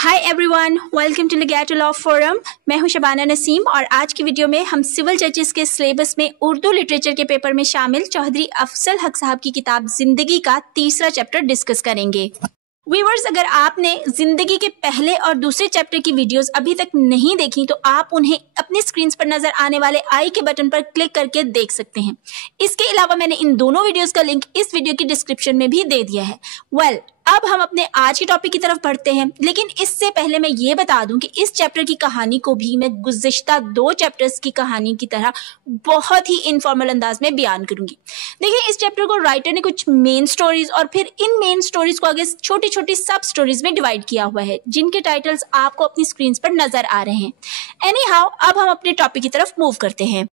Hi everyone, welcome to Ligato law forum. मैं हूं शबाना नसीम और आज की वीडियो में हम सिविल जजेस के सिलेबस में उर्दू लिटरेचर के पेपर में शामिल चौधरी अफजल हक साहब की किताब जिंदगी का तीसरा चैप्टर डिस्कस करेंगे। व्यूअर्स, अगर आपने जिंदगी के पहले और दूसरे चैप्टर की वीडियोस अभी तक नहीं देखी तो आप उन्हें अपनी स्क्रीन पर नजर आने वाले आई के बटन पर क्लिक करके देख सकते हैं। इसके अलावा मैंने इन दोनों वीडियोस का लिंक इस वीडियो की डिस्क्रिप्शन में भी दे दिया है। अब हम अपने आज के टॉपिक की तरफ बढ़ते हैं, लेकिन इससे पहले मैं ये बता दूं कि इस चैप्टर की कहानी को भी मैं गुज़िश्ता 2 चैप्टर्स की कहानी की तरह बहुत ही इनफॉर्मल अंदाज में बयान करूंगी। देखिए, इस चैप्टर को राइटर ने कुछ मेन स्टोरीज और फिर इन मेन स्टोरीज को आगे छोटी छोटी सब स्टोरीज में डिवाइड किया हुआ है, जिनके टाइटल्स आपको अपनी स्क्रीन पर नजर आ रहे हैं। एनीहाउ, अब हम अपने टॉपिक की तरफ मूव करते हैं।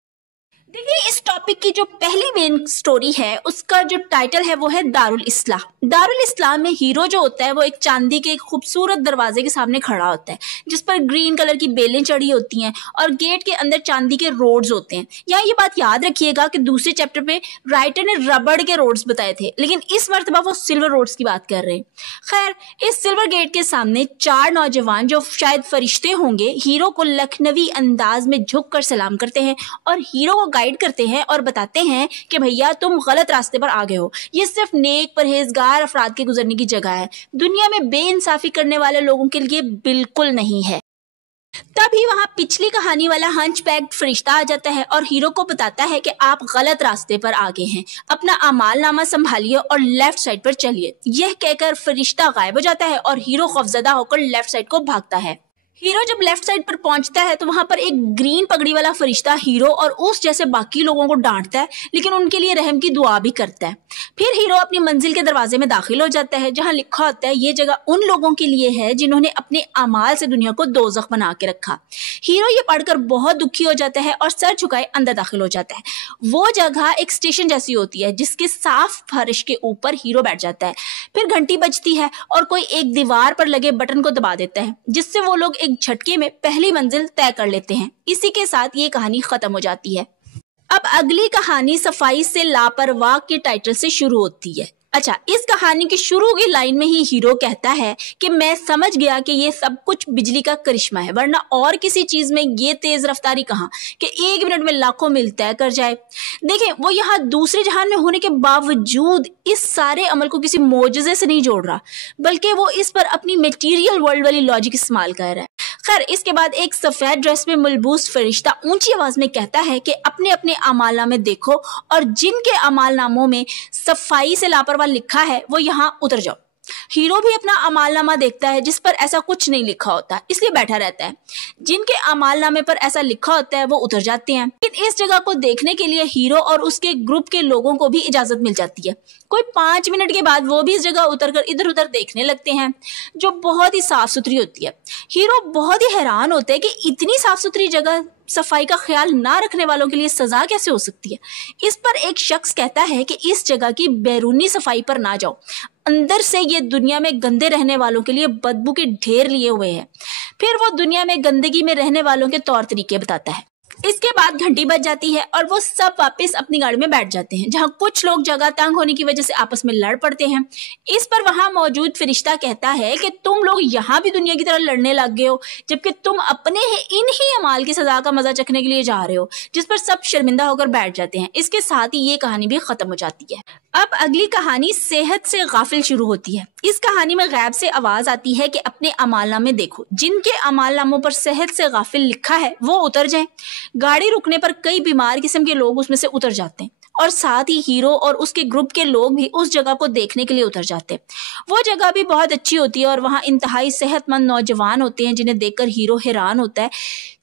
देखिए, इस टॉपिक की जो पहली मेन स्टोरी है उसका जो टाइटल है वो है दारुल इस्लाह। दारुल इस्लाह में हीरो जो होता है वो एक चांदी के खूबसूरत दरवाजे के सामने खड़ा होता है, जिस पर ग्रीन कलर की बेलें चढ़ी होती हैं और गेट के अंदर चांदी के रोड्स होते हैं। यहाँ ये बात याद रखिएगा कि दूसरे चैप्टर में राइटर ने रबड़ के रोड्स बताए थे, लेकिन इस मर्तबा वो सिल्वर रोड्स की बात कर रहे हैं। खैर, इस सिल्वर गेट के सामने 4 नौजवान जो शायद फरिश्ते होंगे हीरो को लखनवी अंदाज में झुक कर सलाम करते हैं और हीरो को गाइड करते हैं और बताते हैं कि भैया तुम गलत रास्ते पर आ गए हो। ये सिर्फ नेक परहेजगार अफराद के गुजरने की जगह है, दुनिया में बेइंसाफी करने वाले लोगों के लिए बिल्कुल नहीं है। तभी वहां पिछली कहानी वाला हंचबैक फरिश्ता आ जाता है और हीरो को बताता है कि आप गलत रास्ते पर आ गए हैं, अपना अमालनामा संभालिए और लेफ्ट साइड पर चलिए। यह कहकर फरिश्ता गायब हो जाता है और हीरो खौफजदा होकर लेफ्ट साइड को भागता है। हीरो जब लेफ्ट साइड पर पहुंचता है तो वहां पर एक ग्रीन पगड़ी वाला फरिश्ता हीरो और उस जैसे बाकी लोगों को डांटता है, लेकिन उनके लिए रहम की दुआ भी करता है। फिर हीरो अपनी मंजिल के दरवाजे में दाखिल हो जाता है, जहां लिखा होता है ये जगह उन लोगों के लिए है जिन्होंने अपने अमाल से दुनिया को दोज़ख बना के रखा। हीरो ये पढ़कर बहुत दुखी हो जाता है और सर झुकाए अंदर दाखिल हो जाता है। वो जगह एक स्टेशन जैसी होती है जिसके साफ फर्श के ऊपर हीरो बैठ जाता है। फिर घंटी बजती है और कोई एक दीवार पर लगे बटन को दबा देता है, जिससे वो लोग एक झटके में पहली मंजिल तय कर लेते हैं। इसी के साथ ये कहानी खत्म हो जाती है। अब अगली कहानी सफाई से लापरवाह के टाइटल से शुरू होती है। अच्छा, इस कहानी की शुरू की लाइन में ही हीरो कहता है कि मैं समझ गया कि ये सब कुछ बिजली का करिश्मा है, वरना और किसी चीज में ये तेज रफ्तारी कहाँ कि 1 मिनट में लाखों मील तय कर जाए। देखें, वो यहाँ दूसरे जहान में होने के बावजूद इस सारे अमल को किसी मोजज़े से नहीं जोड़ रहा, बल्कि वो इस पर अपनी मटेरियल वर्ल्ड वाली लॉजिक इस्तेमाल कर रहा है। खैर, इसके बाद एक सफेद ड्रेस में मलबूस फरिश्ता ऊंची आवाज में कहता है कि अपने अपने अमालनामे देखो और जिनके अमालनामों में सफाई से लापरवाह लिखा है वो यहाँ उतर जाओ। हीरो भी अपना अमालनामा देखता है जिस पर ऐसा कुछ नहीं लिखा होता, इसलिए बैठा रहता है। जिनके अमालनामे पर ऐसा लिखा होता है वो उतर जाते हैं। लेकिन इस जगह को देखने के लिए हीरो और उसके ग्रुप के लोगों को भी इजाजत मिल जाती है। कोई 5 मिनट के बाद वो भी इस जगह उतरकर इधर उधर देखने लगते हैं, जो बहुत ही साफ सुथरी होती है। हीरो बहुत ही हैरान होते हैं कि इतनी साफ सुथरी जगह सफाई का ख्याल ना रखने वालों के लिए सजा कैसे हो सकती है। इस पर एक शख्स कहता है कि इस जगह की बैरूनी सफाई पर ना जाओ, अंदर से ये दुनिया में गंदे रहने वालों के लिए बदबू के ढेर लिए हुए हैं। फिर वो दुनिया में गंदगी में रहने वालों के तौर तरीके बताता है। इसके बाद घंटी बज जाती है और वो सब वापस अपनी गाड़ी में बैठ जाते हैं, जहां कुछ लोग जगह तंग होने की वजह से आपस में लड़ पड़ते हैं। इस पर वहां मौजूद फरिश्ता कहता है कि तुम लोग यहाँ भी दुनिया की तरह लड़ने लग गए हो, जबकि तुम अपने इन ही अमाल की सजा का मजा चखने के लिए जा रहे हो, जिस पर सब शर्मिंदा होकर बैठ जाते हैं। इसके साथ ही ये कहानी भी खत्म हो जाती है। अब अगली कहानी सेहत से गाफिल शुरू होती है। इस कहानी में गैब से आवाज आती है कि अपने अमालनामे देखो, जिनके अमालनामों पर सेहत से गाफिल लिखा है वो उतर जाएं। गाड़ी रुकने पर कई बीमार किस्म के लोग उसमें से उतर जाते हैं और साथ ही हीरो और उसके ग्रुप के लोग भी उस जगह को देखने के लिए उतर जाते हैं। वो जगह भी बहुत अच्छी होती है और वहाँ इंतहाई सेहतमंद नौजवान होते हैं जिन्हें देखकर हीरो हैरान होता है,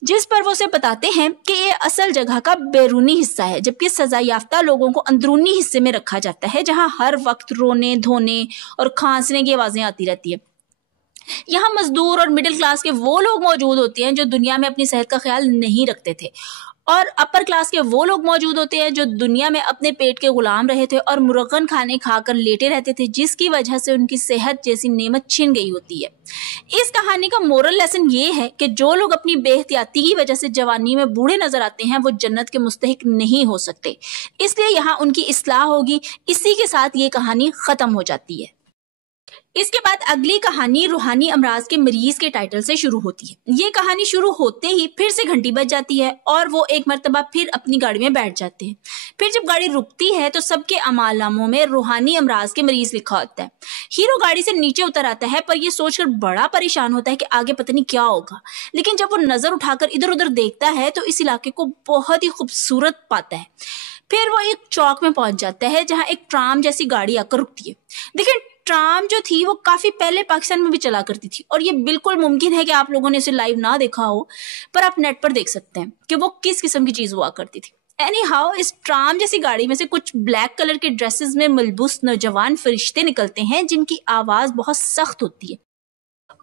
जिस पर वो उसे बताते हैं कि ये असल जगह का बैरूनी हिस्सा है, जबकि सजा याफ्ता लोगों को अंदरूनी हिस्से में रखा जाता है, जहाँ हर वक्त रोने धोने और खांसने की आवाजें आती रहती है। यहाँ मजदूर और मिडिल क्लास के वो लोग मौजूद होते हैं जो दुनिया में अपनी सेहत का ख्याल नहीं रखते थे, और अपर क्लास के वो लोग मौजूद होते हैं जो दुनिया में अपने पेट के गुलाम रहे थे और मुरगन खाने खाकर लेटे रहते थे, जिसकी वजह से उनकी सेहत जैसी नेमत छिन गई होती है। इस कहानी का मोरल लेसन ये है कि जो लोग अपनी बेहतियाती की वजह से जवानी में बूढ़े नजर आते हैं वो जन्नत के मुस्तहिक नहीं हो सकते, इसलिए यहाँ उनकी इस्लाह होगी। इसी के साथ ये कहानी खत्म हो जाती है। इसके बाद अगली कहानी रूहानी अमराज के मरीज के टाइटल से शुरू होती है। ये कहानी शुरू होते ही फिर से घंटी बज जाती है और वो एक मर्तबा फिर अपनी गाड़ी में बैठ जाते हैं। फिर जब गाड़ी रुकती है तो सबके अमालनामों में रूहानी अमराज के मरीज लिखा होता है। हीरो गाड़ी से नीचे उतर आता है पर ये सोचकर बड़ा परेशान होता है कि आगे पता नहीं क्या होगा, लेकिन जब वो नजर उठाकर इधर उधर देखता है तो इस इलाके को बहुत ही खूबसूरत पाता है। फिर वो एक चौक में पहुंच जाता है जहां एक ट्राम जैसी गाड़ी आकर रुकती है। देखिए, ट्राम जो थी वो काफी पहले पाकिस्तान में भी चला करती थी और ये बिल्कुल मुमकिन है कि आप लोगों ने इसे लाइव ना देखा हो, पर आप नेट पर देख सकते हैं कि वो किस किस्म की चीज हुआ करती थी। एनी हाउ, इस ट्राम जैसी गाड़ी में से कुछ ब्लैक कलर के ड्रेसेस में मलबूस नौजवान फरिश्ते निकलते हैं जिनकी आवाज बहुत सख्त होती है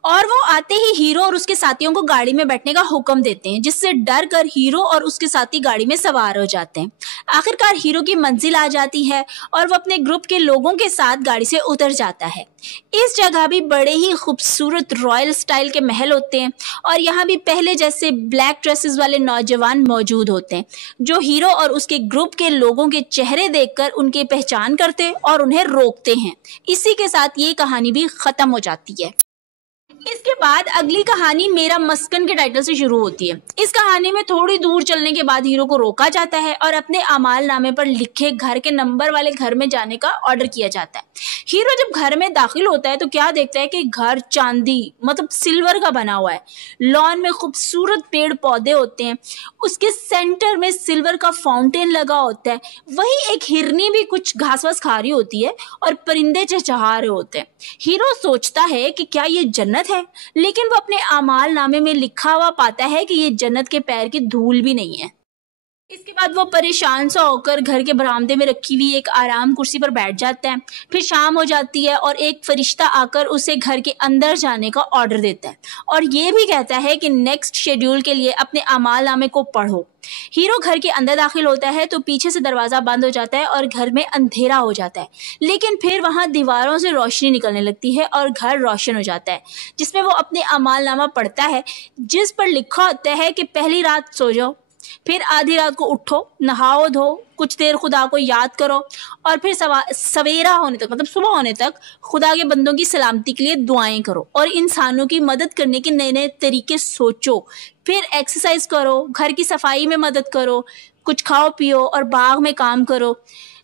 और वो आते ही हीरो और उसके साथियों को गाड़ी में बैठने का हुक्म देते हैं, जिससे डर कर हीरो और उसके साथी गाड़ी में सवार हो जाते हैं। आखिरकार हीरो की मंजिल आ जाती है और वो अपने ग्रुप के लोगों के साथ गाड़ी से उतर जाता है। इस जगह भी बड़े ही खूबसूरत रॉयल स्टाइल के महल होते हैं और यहाँ भी पहले जैसे ब्लैक ड्रेसेस वाले नौजवान मौजूद होते हैं जो हीरो और उसके ग्रुप के लोगों के चेहरे देखकर उनकी पहचान करते और उन्हें रोकते हैं। इसी के साथ ये कहानी भी खत्म हो जाती है। इसके बाद अगली कहानी मेरा मस्कन के टाइटल से शुरू होती है। इस कहानी में थोड़ी दूर चलने के बाद हीरो को रोका जाता है और अपने अमाल नामे पर लिखे घर के नंबर वाले घर में जाने का ऑर्डर किया जाता है। हीरो जब घर में दाखिल होता है तो क्या देखता है कि घर चांदी मतलब सिल्वर का बना हुआ है। लॉन में खूबसूरत पेड़ पौधे होते हैं, उसके सेंटर में सिल्वर का फाउंटेन लगा होता है। वही एक हिरनी भी कुछ घास वास खा रही होती है और परिंदे चहचहा रहे होते हैं। हीरो सोचता है कि क्या ये जन्नत है, लेकिन वो अपने आमाल नामे में लिखा हुआ पाता है कि ये जन्नत के पैर की धूल भी नहीं है। इसके बाद वो परेशान सा होकर घर के बरामदे में रखी हुई एक आराम कुर्सी पर बैठ जाता है। फिर शाम हो जाती है और एक फरिश्ता आकर उसे घर के अंदर जाने का ऑर्डर देता है और ये भी कहता है कि नेक्स्ट शेड्यूल के लिए अपने अमाल नामे को पढ़ो। हीरो घर के अंदर दाखिल होता है तो पीछे से दरवाजा बंद हो जाता है और घर में अंधेरा हो जाता है, लेकिन फिर वहां दीवारों से रोशनी निकलने लगती है और घर रोशन हो जाता है, जिसमें वो अपने अमालनामा पढ़ता है जिस पर लिखा होता है कि पहली रात सो जाओ, फिर आधी रात को उठो, नहाओ धो, कुछ देर खुदा को याद करो और फिर सवेरा होने तक मतलब सुबह होने तक खुदा के बंदों की सलामती के लिए दुआएं करो और इंसानों की मदद करने के नए नए तरीके सोचो। फिर एक्सरसाइज करो, घर की सफाई में मदद करो, कुछ खाओ पियो और बाग में काम करो।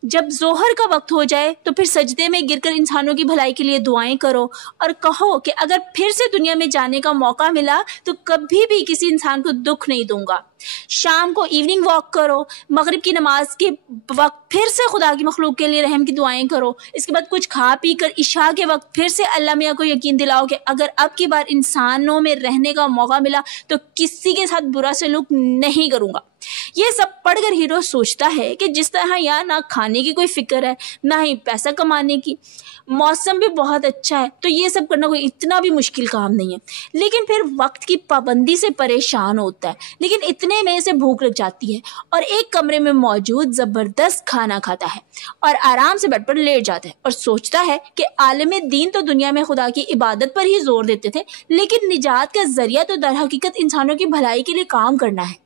जब जोहर का वक्त हो जाए तो फिर सजदे में गिरकर इंसानों की भलाई के लिए दुआएं करो और कहो कि अगर फिर से दुनिया में जाने का मौका मिला तो कभी भी किसी इंसान को दुख नहीं दूंगा। शाम को इवनिंग वॉक करो, मगरिब की नमाज के वक्त फिर से खुदा की मखलूक के लिए रहम की दुआएं करो। इसके बाद कुछ खा पी कर इशा के वक्त फिर से अल्लाह मियाँ को यकीन दिलाओ कि अगर अब की बार इंसानों में रहने का मौका मिला तो किसी के साथ बुरा सलूक नहीं करूंगा। ये सब पढ़कर हीरो सोचता है कि जिस तरह यहाँ ना खाने की कोई फिक्र है ना ही पैसा कमाने की, मौसम भी बहुत अच्छा है, तो ये सब करना कोई इतना भी मुश्किल काम नहीं है। लेकिन फिर वक्त की पाबंदी से परेशान होता है, लेकिन इतने में से भूख लग जाती है और एक कमरे में मौजूद जबरदस्त खाना खाता है और आराम से बेड पर लेट जाता है और सोचता है कि आलम दीन तो दुनिया में खुदा की इबादत पर ही जोर देते थे, लेकिन निजात का जरिया तो दर हकीकत इंसानों की भलाई के लिए काम करना है।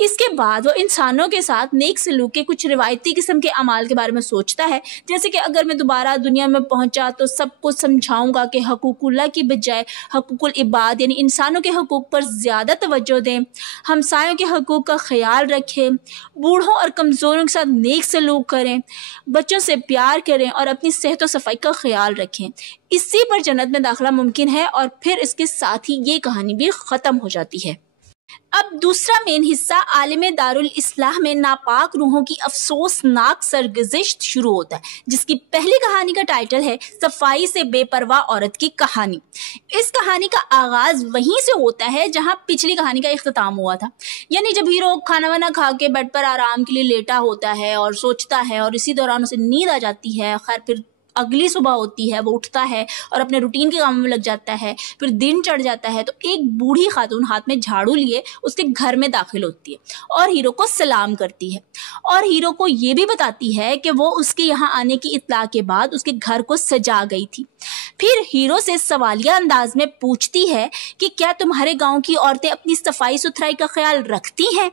इसके बाद वो इंसानों के साथ नेक सलूक के कुछ रिवायती किस्म के अमाल के बारे में सोचता है, जैसे कि अगर मैं दोबारा दुनिया में पहुंचा तो सबको समझाऊंगा कि हकूकुल्लाह की बजाय हकूकुल इबाद यानी इंसानों के हकूक पर ज़्यादा तवज्जो दें, हमसायों के हकूक का ख्याल रखें, बूढ़ों और कमज़ोरों के साथ नेक सलूक करें, बच्चों से प्यार करें और अपनी सेहत और सफाई का ख्याल रखें। इसी पर जन्नत में दाखिला मुमकिन है और फिर इसके साथ ही ये कहानी भी ख़त्म हो जाती है। अब दूसरा मेन हिस्सा आलिम दारुल इस्लाह में नापाक रूहों की अफसोसनाक सरगुज़िश्त शुरू होता है, जिसकी पहली कहानी का टाइटल है सफाई से बेपरवाह औरत की कहानी। इस कहानी का आगाज वहीं से होता है जहां पिछली कहानी का इख्तिताम हुआ था, यानी जब हीरो खाना वाना खा के बेड पर आराम के लिए लेटा होता है और सोचता है और इसी दौरान उसे नींद आ जाती है। खैर फिर अगली सुबह होती है, वो उठता है और अपने रूटीन के कामों में लग जाता है। फिर दिन चढ़ जाता है तो एक बूढ़ी खातून हाथ में झाड़ू लिए उसके घर में दाखिल होती है और हीरो को सलाम करती है और हीरो को ये भी बताती है कि वो उसके यहाँ आने की इत्तला के बाद उसके घर को सजा गई थी। फिर हीरो से सवालिया अंदाज में पूछती है कि क्या तुम्हारे गांव की औरतें अपनी सफाई सुथराई का ख्याल रखती हैं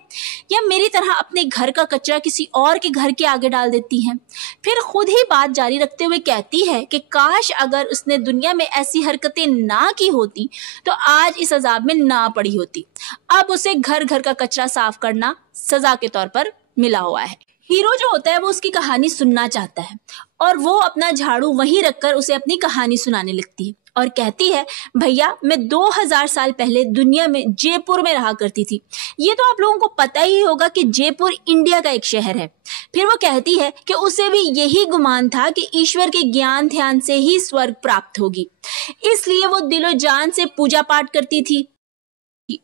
या मेरी तरह अपने घर का कचरा किसी और के घर के आगे डाल देती हैं। फिर खुद ही बात जारी रखते हुए कहती है कि काश अगर उसने दुनिया में ऐसी हरकतें ना की होती तो आज इस अजाब में ना पड़ी होती। अब उसे घर घर का कचरा साफ करना सजा के तौर पर मिला हुआ है। हीरो जो होता है वो उसकी कहानी सुनना चाहता है और वो अपना झाड़ू वहीं रखकर उसे अपनी कहानी सुनाने लगती है और कहती है, भैया मैं 2000 साल पहले दुनिया में जयपुर में रहा करती थी। ये तो आप लोगों को पता ही होगा कि जयपुर इंडिया का एक शहर है। फिर वो कहती है कि उसे भी यही गुमान था कि ईश्वर के ज्ञान ध्यान से ही स्वर्ग प्राप्त होगी, इसलिए वो दिलो जान से पूजा पाठ करती थी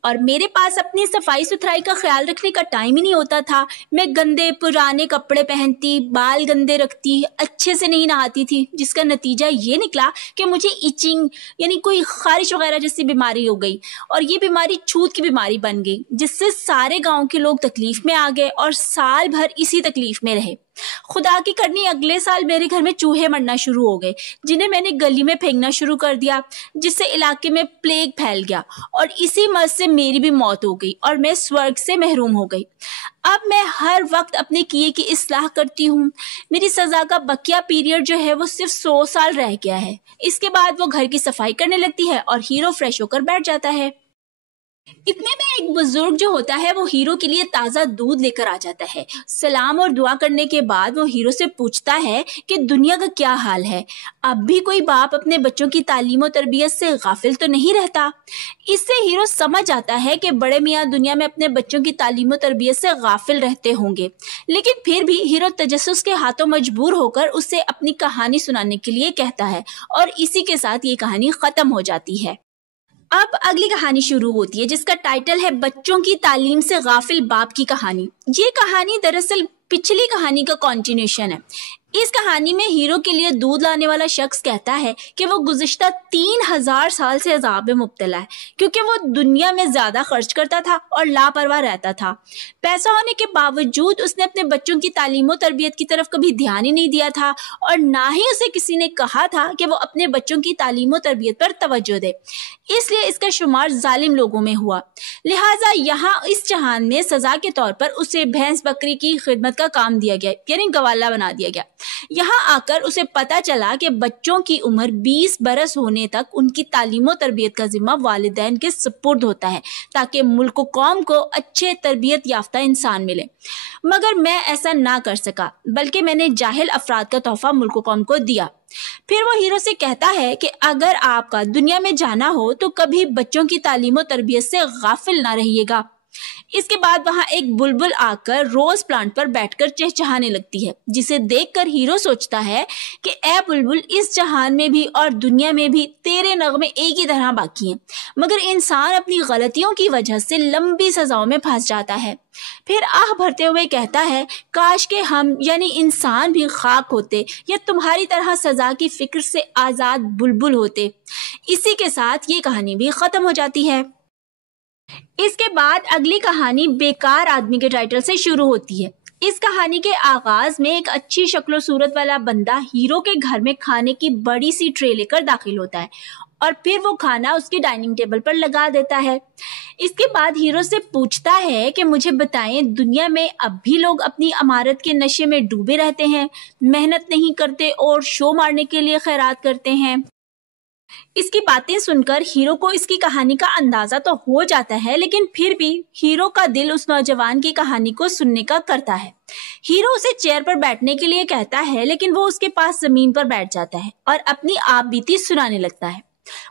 और मेरे पास अपनी सफाई सुथराई का ख्याल रखने का टाइम ही नहीं होता था। मैं गंदे पुराने कपड़े पहनती, बाल गंदे रखती, अच्छे से नहीं नहाती थी, जिसका नतीजा ये निकला कि मुझे इचिंग यानी कोई खारिश वगैरह जैसी बीमारी हो गई और ये बीमारी छूत की बीमारी बन गई, जिससे सारे गांव के लोग तकलीफ में आ गए और साल भर इसी तकलीफ में रहे। खुदा की करनी अगले साल मेरे घर में चूहे मरना शुरू हो गए, जिन्हें मैंने गली में फेंकना शुरू कर दिया, जिससे इलाके में प्लेग फैल गया और इसी मर्ज से मेरी भी मौत हो गई और मैं स्वर्ग से महरूम हो गई। अब मैं हर वक्त अपने किए की इस्लाह करती हूँ। मेरी सजा का बकिया पीरियड जो है वो सिर्फ 100 साल रह गया है। इसके बाद वो घर की सफाई करने लगती है और हीरो फ्रेश होकर बैठ जाता है। इतने में एक बुजुर्ग जो होता है वो हीरो के लिए ताज़ा दूध लेकर आ जाता है। सलाम और दुआ करने के बाद वो हीरो से पूछता है कि दुनिया का क्या हाल है, अब भी कोई बाप अपने बच्चों की तालीम और तरबियत से गाफिल तो नहीं रहता। इससे हीरो समझ आता है कि बड़े मियाँ दुनिया में अपने बच्चों की तालीम और तरबियत से गाफिल रहते होंगे, लेकिन फिर भी हीरो तजस्सुस के हाथों मजबूर होकर उसे अपनी कहानी सुनाने के लिए कहता है और इसी के साथ ये कहानी खत्म हो जाती है। अब अगली कहानी शुरू होती है जिसका टाइटल है बच्चों की तालीम से गाफिल बाप की कहानी। ये कहानी दरअसल पिछली कहानी का कॉन्टिन्यूशन है। इस कहानी में हीरो के लिए दूध लाने वाला शख्स कहता है कि वो गुज़िश्ता 3000 साल से अजाब में मुब्तला है, क्योंकि वो दुनिया में ज्यादा खर्च करता था और लापरवाह रहता था। पैसा होने के बावजूद उसने अपने बच्चों की तालीम और तरबियत की तरफ कभी ध्यान ही नहीं दिया था और ना ही उसे किसी ने कहा था कि वो अपने बच्चों की तालीम और तरबियत पर तवज्जो दे, इसलिए इसका शुमार जालिम लोगों में हुआ। लिहाजा यहाँ इस जहान में सजा के तौर पर उसे भैंस बकरी की खिदमत का काम दिया गया, यानी गवाला बना दिया गया। यहाँ आकर उसे पता चला कि बच्चों की उम्र 20 बरस होने तक उनकी तालीम और तरबियत का जिम्मा वालिदैन के सुपुर्द होता है, ताकि मुल्क व कौम को अच्छे तरबियत याफ्ता इंसान मिले। मगर मैं ऐसा ना कर सका, बल्कि मैंने जाहिल अफराद का तोहफा मुल्क व कौम को दिया। फिर वो हीरो से कहता है कि अगर आपका दुनिया में जाना हो तो कभी बच्चों की तालीम और तरबियत से गाफिल ना रहिएगा। इसके बाद वहां एक बुलबुल आकर रोज प्लांट पर बैठकर चहचहाने लगती है, जिसे देखकर हीरो सोचता है कि ए बुलबुल, इस जहान में भी और दुनिया में भी तेरे नगमे एक ही तरह बाकी हैं, मगर इंसान अपनी गलतियों की वजह से लंबी सजाओं में फंस जाता है। फिर आह भरते हुए कहता है, काश के हम यानी इंसान भी खाक होते या तुम्हारी तरह सजा की फिक्र से आजाद बुलबुल होते। इसी के साथ ये कहानी भी खत्म हो जाती है। इसके बाद अगली कहानी बेकार आदमी के टाइटल से शुरू होती है। इस कहानी के आगाज में एक अच्छी शक्ल सूरत वाला बंदा हीरो के घर में खाने की बड़ी सी ट्रे लेकर दाखिल होता है और फिर वो खाना उसकी डाइनिंग टेबल पर लगा देता है। इसके बाद हीरो से पूछता है कि मुझे बताएं, दुनिया में अब भी लोग अपनी अमारत के नशे में डूबे रहते हैं, मेहनत नहीं करते और शो मारने के लिए खैरात करते हैं। इसकी बातें सुनकर हीरो को इसकी कहानी का अंदाजा तो हो जाता है, लेकिन फिर भी हीरो का दिल उस नौजवान की कहानी को सुनने का करता है। हीरो उसे चेयर पर बैठने के लिए कहता है, लेकिन वो उसके पास जमीन पर बैठ जाता है और अपनी आप बीती सुनाने लगता है।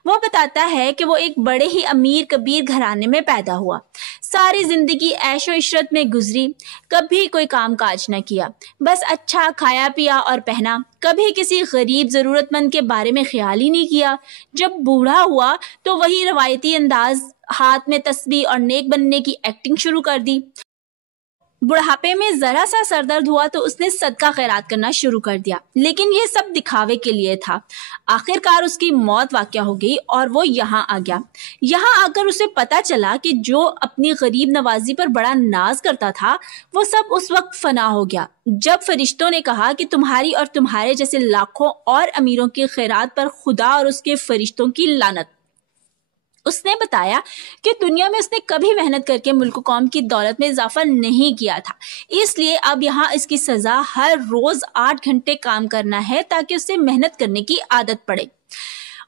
वो बताता है कि वो एक बड़े ही अमीर कबीर घराने में पैदा हुआ, सारी जिंदगी ऐशो इशरत में गुजरी, कभी कोई काम काज न किया, बस अच्छा खाया पिया और पहना, कभी किसी गरीब जरूरतमंद के बारे में ख्याल ही नहीं किया। जब बूढ़ा हुआ तो वही रवायती अंदाज, हाथ में तस्बीह और नेक बनने की एक्टिंग शुरू कर दी। बुढ़ापे में जरा सा सरदर्द हुआ तो उसने सदका खैरात करना शुरू कर दिया, लेकिन ये सब दिखावे के लिए था। आखिरकार उसकी मौत वाक़या हो गई और वो यहाँ आ गया। यहाँ आकर उसे पता चला कि जो अपनी गरीब नवाजी पर बड़ा नाज करता था वो सब उस वक्त फना हो गया जब फरिश्तों ने कहा कि तुम्हारी और तुम्हारे जैसे लाखों और अमीरों की खैरात पर खुदा और उसके फरिश्तों की लानत। उसने बताया कि दुनिया में उसने कभी मेहनत करके मुल्क कौम की दौलत में इजाफा नहीं किया था, इसलिए अब यहाँ इसकी सजा हर रोज 8 घंटे काम करना है ताकि उसे मेहनत करने की आदत पड़े।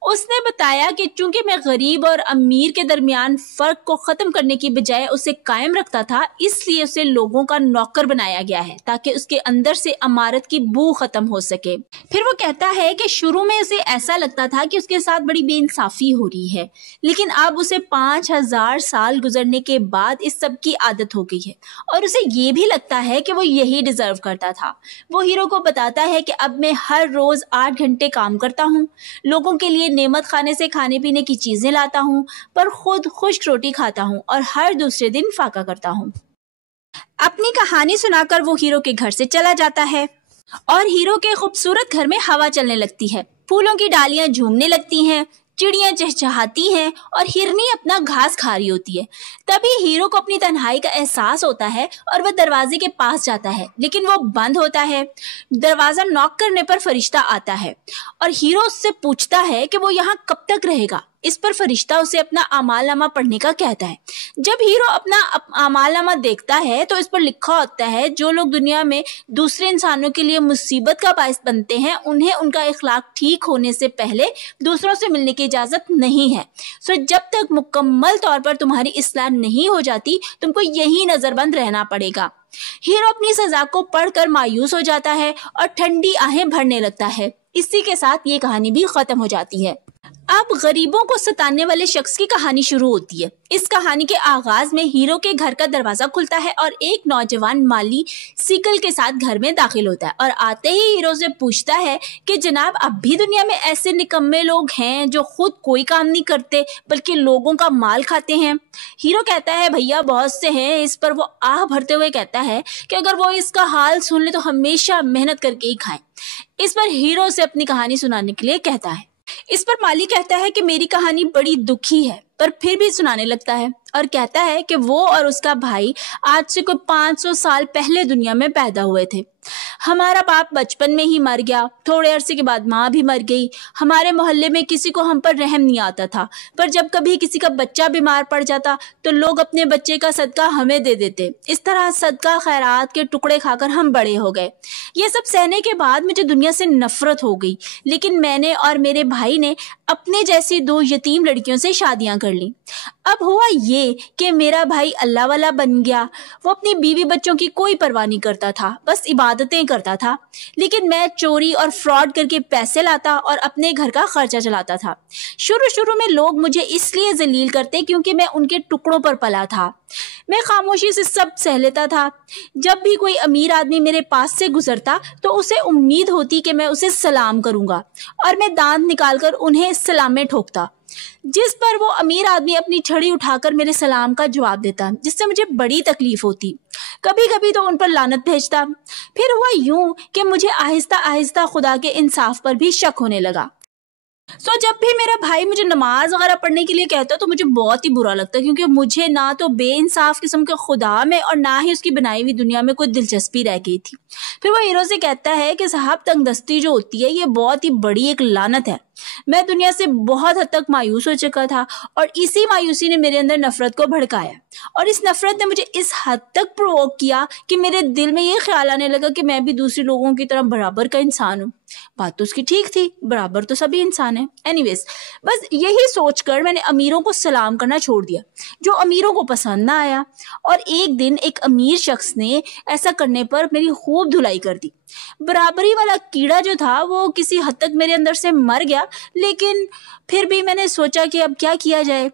उसने बताया कि चूंकि मैं गरीब और अमीर के दरमियान फर्क को खत्म करने की बजाय उसे कायम रखता था, इसलिए उसे लोगों का नौकर बनाया गया है ताकि उसके अंदर से अमारत की बू खत्म हो सके। फिर वो कहता है कि शुरू में उसे ऐसा लगता था कि उसके साथ बड़ी बेइंसाफी हो रही है, लेकिन अब उसे 5000 साल गुजरने के बाद इस सब की आदत हो गई है और उसे ये भी लगता है कि वो यही डिजर्व करता था। वो हीरो को बताता है कि अब मैं हर रोज 8 घंटे काम करता हूँ, लोगों के लिए नेमत खाने से खाने पीने की चीजें लाता हूँ, पर खुद खुश्क रोटी खाता हूँ और हर दूसरे दिन फाका करता हूँ। अपनी कहानी सुनाकर वो हीरो के घर से चला जाता है और हीरो के खूबसूरत घर में हवा चलने लगती है, फूलों की डालियां झूमने लगती हैं, चिड़ियां चहचहाती हैं और हिरनी अपना घास खा रही होती है। तभी हीरो को अपनी तन्हाई का एहसास होता है और वह दरवाजे के पास जाता है, लेकिन वो बंद होता है। दरवाजा नॉक करने पर फरिश्ता आता है और हीरो उससे पूछता है कि वो यहाँ कब तक रहेगा। इस पर फरिश्ता उसे अपना आमालनामा पढ़ने का कहता है। जब हीरो अपना आमालनामा देखता है तो इस पर लिखा होता है जो लोग दुनिया में दूसरे इंसानों के लिए मुसीबत का बायस बनते हैं उन्हें उनका इखलाक ठीक होने से पहले दूसरों से मिलने की इजाजत नहीं है। सो जब तक मुकम्मल तौर पर तुम्हारी इस्लाह नहीं हो जाती तुमको यही नजरबंद रहना पड़ेगा। हीरो अपनी सजा को पढ़कर मायूस हो जाता है और ठंडी आहें भरने लगता है। इसी के साथ ये कहानी भी खत्म हो जाती है। अब गरीबों को सताने वाले शख्स की कहानी शुरू होती है। इस कहानी के आगाज में हीरो के घर का दरवाजा खुलता है और एक नौजवान माली सिकल के साथ घर में दाखिल होता है और आते ही हीरो से पूछता है कि जनाब अब भी दुनिया में ऐसे निकम्मे लोग हैं जो खुद कोई काम नहीं करते बल्कि लोगों का माल खाते हैं। हीरो कहता है भैया बहुत से हैं। इस पर वो आह भरते हुए कहता है कि अगर वो इसका हाल सुन ले तो हमेशा मेहनत करके ही खाएं। इस पर हीरो से अपनी कहानी सुनाने के लिए कहता है। इस पर माली कहता है कि मेरी कहानी बड़ी दुखी है, पर फिर भी सुनाने लगता है और कहता है कि वो और उसका भाई आज से कोई 500 साल पहले दुनिया में पैदा हुए थे। हमारा बाप बचपन में ही मर गया, थोड़े अरसे के बाद माँ भी मर गई। हमारे मोहल्ले में किसी को हम पर रहम नहीं आता था, पर जब कभी किसी का बच्चा बीमार पड़ जाता तो लोग अपने बच्चे का सदका हमें दे देते। इस तरह सदका खैरात के टुकड़े खाकर हम बड़े हो गए। ये सब सहने के बाद मुझे दुनिया से नफरत हो गई, लेकिन मैंने और मेरे भाई ने अपने जैसी 2 यतीम लड़कियों से शादियां कर ली। अब हुआ ये कि मेरा भाई अल्लाह वाला बन गया। वो अपनी बीवी बच्चों की कोई परवाह नहीं करता था, बस इबादतें करता था, लेकिन मैं चोरी और फ्रॉड करके पैसे लाता और अपने घर का खर्चा चलाता था। शुरू में लोग मुझे इसलिए जलील करते क्योंकि मैं उनके टुकड़ों पर पला था। मैं खामोशी से सब सह लेता था। जब भी कोई अमीर आदमी मेरे पास से गुजरता तो उसे उम्मीद होती कि मैं उसे सलाम करूंगा और मैं दांत निकालकर उन्हें सलाम में ठोकता, जिस पर वो अमीर आदमी अपनी छड़ी उठाकर मेरे सलाम का जवाब देता, जिससे मुझे बड़ी तकलीफ होती। कभी कभी तो उन पर लानत भेजता। फिर हुआ यूं कि मुझे आहिस्ता आहिस्ता खुदा के इंसाफ पर भी शक होने लगा। जब भी मेरा भाई मुझे नमाज वगैरह पढ़ने के लिए कहता तो मुझे बहुत ही बुरा लगता, क्योंकि मुझे ना तो बेइंसाफ किस्म के खुदा में और ना ही उसकी बनाई हुई दुनिया में कोई दिलचस्पी रह गई थी। फिर वो हीरो से कहता है कि साहब तंगदस्ती जो होती है ये बहुत ही बड़ी एक लानत है। मैं दुनिया से बहुत हद तक मायूस हो चुका था और इसी मायूसी ने मेरे अंदर नफरत को भड़काया और इस नफरत ने मुझे इस हद तक प्रोवोक किया कि मेरे दिल में ये ख्याल आने लगा कि मैं भी दूसरे लोगों की तरह बराबर का इंसान हूँ। बात तो उसकी ठीक थी, बराबर तो सभी इंसान हैं। एनीवेज, बस यही सोचकर मैंने अमीरों को सलाम करना छोड़ दिया, जो अमीरों को पसंद ना आया। और एक दिन एक अमीर शख्स ने ऐसा करने पर मेरी खूब धुलाई कर दी। बराबरी वाला कीड़ा जो था वो किसी हद तक मेरे अंदर से मर गया, लेकिन फिर भी मैंने सोचा कि अब क्या किया जाए।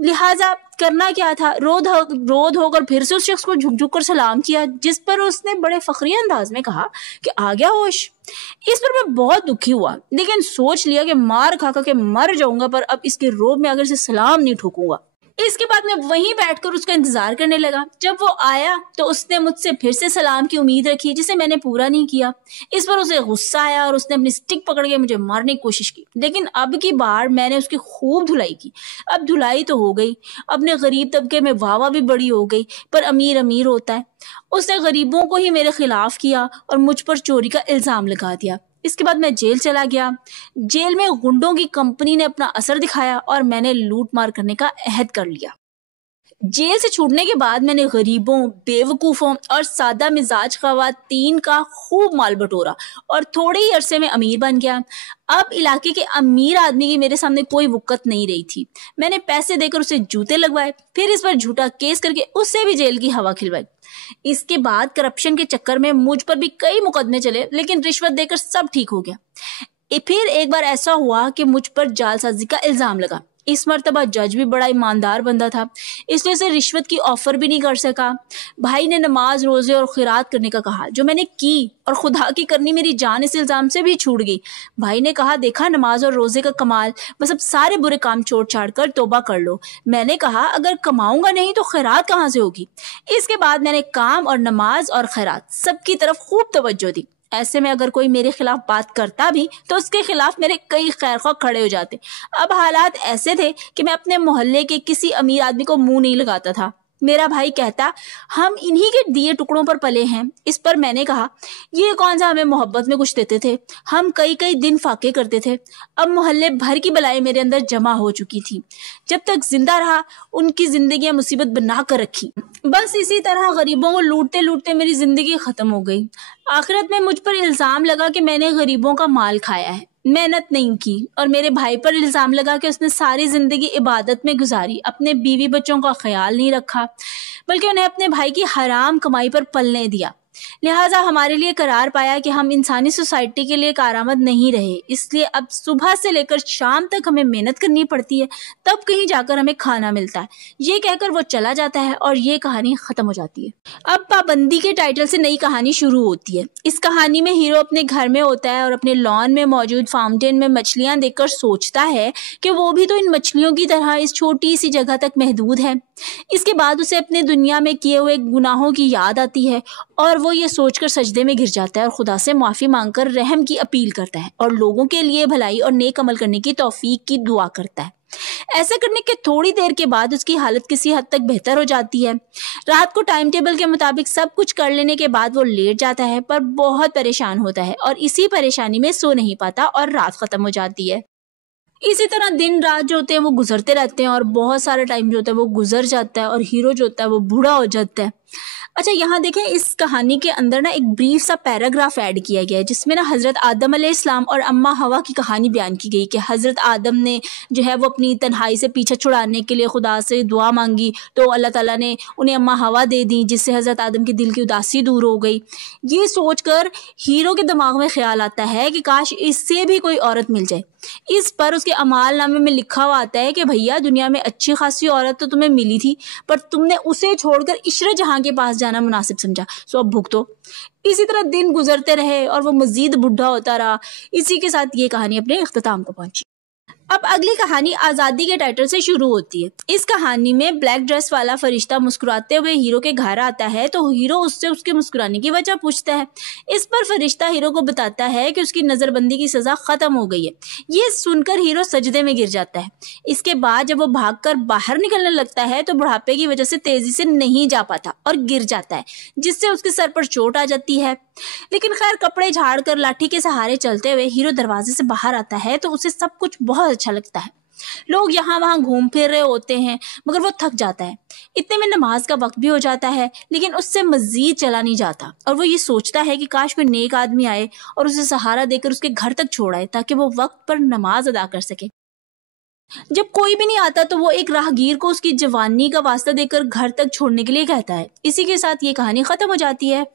लिहाजा करना क्या था, रोध होकर फिर से उस शख्स को झुक झुक कर सलाम किया, जिस पर उसने बड़े फखरी अंदाज में कहा कि आ गया होश। इस पर मैं बहुत दुखी हुआ, लेकिन सोच लिया कि मार खा के मर जाऊंगा, पर अब इसके रोब में अगर से सलाम नहीं ठोकूंगा। इसके बाद मैं वहीं बैठकर उसका इंतजार करने लगा। जब वो आया तो उसने मुझसे फिर से सलाम की उम्मीद रखी, जिसे मैंने पूरा नहीं किया। इस पर उसे गुस्सा आया और उसने अपनी स्टिक पकड़ के मुझे मारने की कोशिश की, लेकिन अब की बार मैंने उसकी खूब धुलाई की। अब धुलाई तो हो गई, अपने गरीब तबके में वाह भी बड़ी हो गई, पर अमीर अमीर होता है। उसने गरीबों को ही मेरे खिलाफ किया और मुझ पर चोरी का इल्जाम लगा दिया। इसके बाद मैं जेल चला गया। जेल में गुंडों की कंपनी ने अपना असर दिखाया और मैंने लूट मार करने का अहद कर लिया। जेल से छूटने के बाद मैंने गरीबों, बेवकूफ़ों और सादा मिजाज ख़वातीन का खूब माल बटोरा और थोड़े ही अरसे में अमीर बन गया। अब इलाके के अमीर आदमी की मेरे सामने कोई वक़्त नहीं रही थी। मैंने पैसे देकर उसे जूते लगवाए, फिर इस पर झूठा केस करके उससे भी जेल की हवा खिलवाई। इसके बाद करप्शन के चक्कर में मुझ पर भी कई मुकदमे चले, लेकिन रिश्वत देकर सब ठीक हो गया। फिर एक बार ऐसा हुआ कि मुझ पर जालसाजी का इल्जाम लगा। इस मर्तबा जज भी बड़ा ईमानदार बंदा था, इसलिए उसे रिश्वत की ऑफर भी नहीं कर सका। भाई ने नमाज, रोजे और खिरात करने का कहा, जो मैंने की, और खुदा की करनी मेरी जान इस इल्जाम से भी छूट गई। भाई ने कहा, देखा नमाज और रोजे का कमाल, बस अब सारे बुरे काम छोड़ छाड़ कर तौबा कर लो। मैंने कहा, अगर कमाऊंगा नहीं तो खैरात कहाँ से होगी। इसके बाद मैंने काम और नमाज और खैरात सबकी तरफ खूब तवज्जो दी। ऐसे में अगर कोई मेरे खिलाफ बात करता भी तो उसके खिलाफ मेरे कई खैरख्वाह खड़े हो जाते। अब हालात ऐसे थे कि मैं अपने मोहल्ले के किसी अमीर आदमी को मुंह नहीं लगाता था। मेरा भाई कहता, हम इन्हीं के दिए टुकड़ों पर पले हैं। इस पर मैंने कहा, ये कौन सा हमें मोहब्बत में कुछ देते थे, हम कई कई दिन फाके करते थे। अब मोहल्ले भर की बलाएं मेरे अंदर जमा हो चुकी थी। जब तक जिंदा रहा उनकी जिंदगियां मुसीबत बना कर रखी। बस इसी तरह गरीबों को लूटते लूटते मेरी जिंदगी खत्म हो गई। आखिरत में मुझ पर इल्जाम लगा कि मैंने गरीबों का माल खाया है, मेहनत नहीं की, और मेरे भाई पर इल्जाम लगा कि उसने सारी जिंदगी इबादत में गुजारी, अपने बीवी बच्चों का ख्याल नहीं रखा, बल्कि उन्हें अपने भाई की हराम कमाई पर पलने दिया। लिहाजा हमारे लिए करार पाया कि हम इंसानी सोसाइटी के लिए कारआमद नहीं रहे, इसलिए अब सुबह से लेकर शाम तक हमें मेहनत करनी पड़ती है, तब कहीं जाकर हमें खाना मिलता है। ये कहकर वो चला जाता है और ये कहानी खत्म हो जाती है। अब पाबंदी के टाइटल से नई कहानी शुरू होती है। इस कहानी में हीरो अपने घर में होता है और अपने लॉन में मौजूद फाउंटेन में मछलियां देखकर सोचता है कि वो भी तो इन मछलियों की तरह इस छोटी सी जगह तक महदूद है। इसके बाद उसे अपने दुनिया में किए हुए गुनाहों की याद आती है और वो ये सोचकर सजदे में गिर जाता है और खुदा से माफ़ी मांगकर रहम की अपील करता है और लोगों के लिए भलाई और नेक अमल करने की तौफीक की दुआ करता है। ऐसा करने के थोड़ी देर के बाद उसकी हालत किसी हद तक बेहतर हो जाती है। रात को टाइम टेबल के मुताबिक सब कुछ कर लेने के बाद वो लेट जाता है, पर बहुत परेशान होता है और इसी परेशानी में सो नहीं पाता और रात खत्म हो जाती है। इसी तरह दिन रात जो होते हैं वो गुजरते रहते हैं और बहुत सारा टाइम जो होता है वो गुजर जाता है और हीरो जो होता है वो बूढ़ा हो जाता है। अच्छा, यहाँ देखें, इस कहानी के अंदर ना एक ब्रीफ सा पैराग्राफ ऐड किया गया है जिसमें ना हज़रत आदम अलैहिस्सलाम और अम्मा हवा की कहानी बयान की गई कि हज़रत आदम ने जो है वो अपनी तन्हाई से पीछा छुड़ाने के लिए खुदा से दुआ मांगी तो अल्लाह ताला ने उन्हें अम्मा हवा दे दी, जिससे हज़रत आदम के दिल की उदासी दूर हो गई। ये सोचकर हीरो के दिमाग में ख्याल आता है कि काश इससे भी कोई औरत मिल जाए। इस पर उसके अमाल नामे में लिखा हुआ आता है कि भैया, दुनिया में अच्छी खासी औरत तो तुम्हें मिली थी, पर तुमने उसे छोड़कर इश्रे जहां के पास जाना मुनासिब समझा, सो अब भुगतो। इसी तरह दिन गुजरते रहे और वो मजीद बुढ़ा होता रहा। इसी के साथ ये कहानी अपने इख्तिताम को पहुंची। अब अगली कहानी आज़ादी के टाइटल से शुरू होती है। इस कहानी में ब्लैक ड्रेस वाला फरिश्ता मुस्कुराते हुए हीरो के घर आता है तो हीरो उससे उसके मुस्कुराने की वजह पूछता है। इस पर फरिश्ता हीरो को बताता है कि उसकी नज़रबंदी की सज़ा ख़त्म हो गई है। ये सुनकर हीरो सजदे में गिर जाता है। इसके बाद जब वो भागकर बाहर निकलने लगता है तो बुढ़ापे की वजह से तेज़ी से नहीं जा पाता और गिर जाता है, जिससे उसके सर पर चोट आ जाती है। लेकिन खैर, कपड़े झाड़ कर लाठी के सहारे चलते हुए हीरो दरवाजे से बाहर आता है तो उसे सब कुछ बहुत अच्छा लगता है। लोग यहाँ वहाँ घूम फिर रहे होते हैं, मगर वो थक जाता है। इतने में नमाज का वक्त भी हो जाता है, लेकिन उससे मजीद चला नहीं जाता और वो ये सोचता है कि काश कोई नेक आदमी आए और उसे सहारा देकर उसके घर तक छोड़ाए ताकि वो वक्त पर नमाज अदा कर सके। जब कोई भी नहीं आता तो वो एक राहगीर को उसकी जवानी का वास्ता देकर घर तक छोड़ने के लिए कहता है। इसी के साथ ये कहानी खत्म हो जाती है।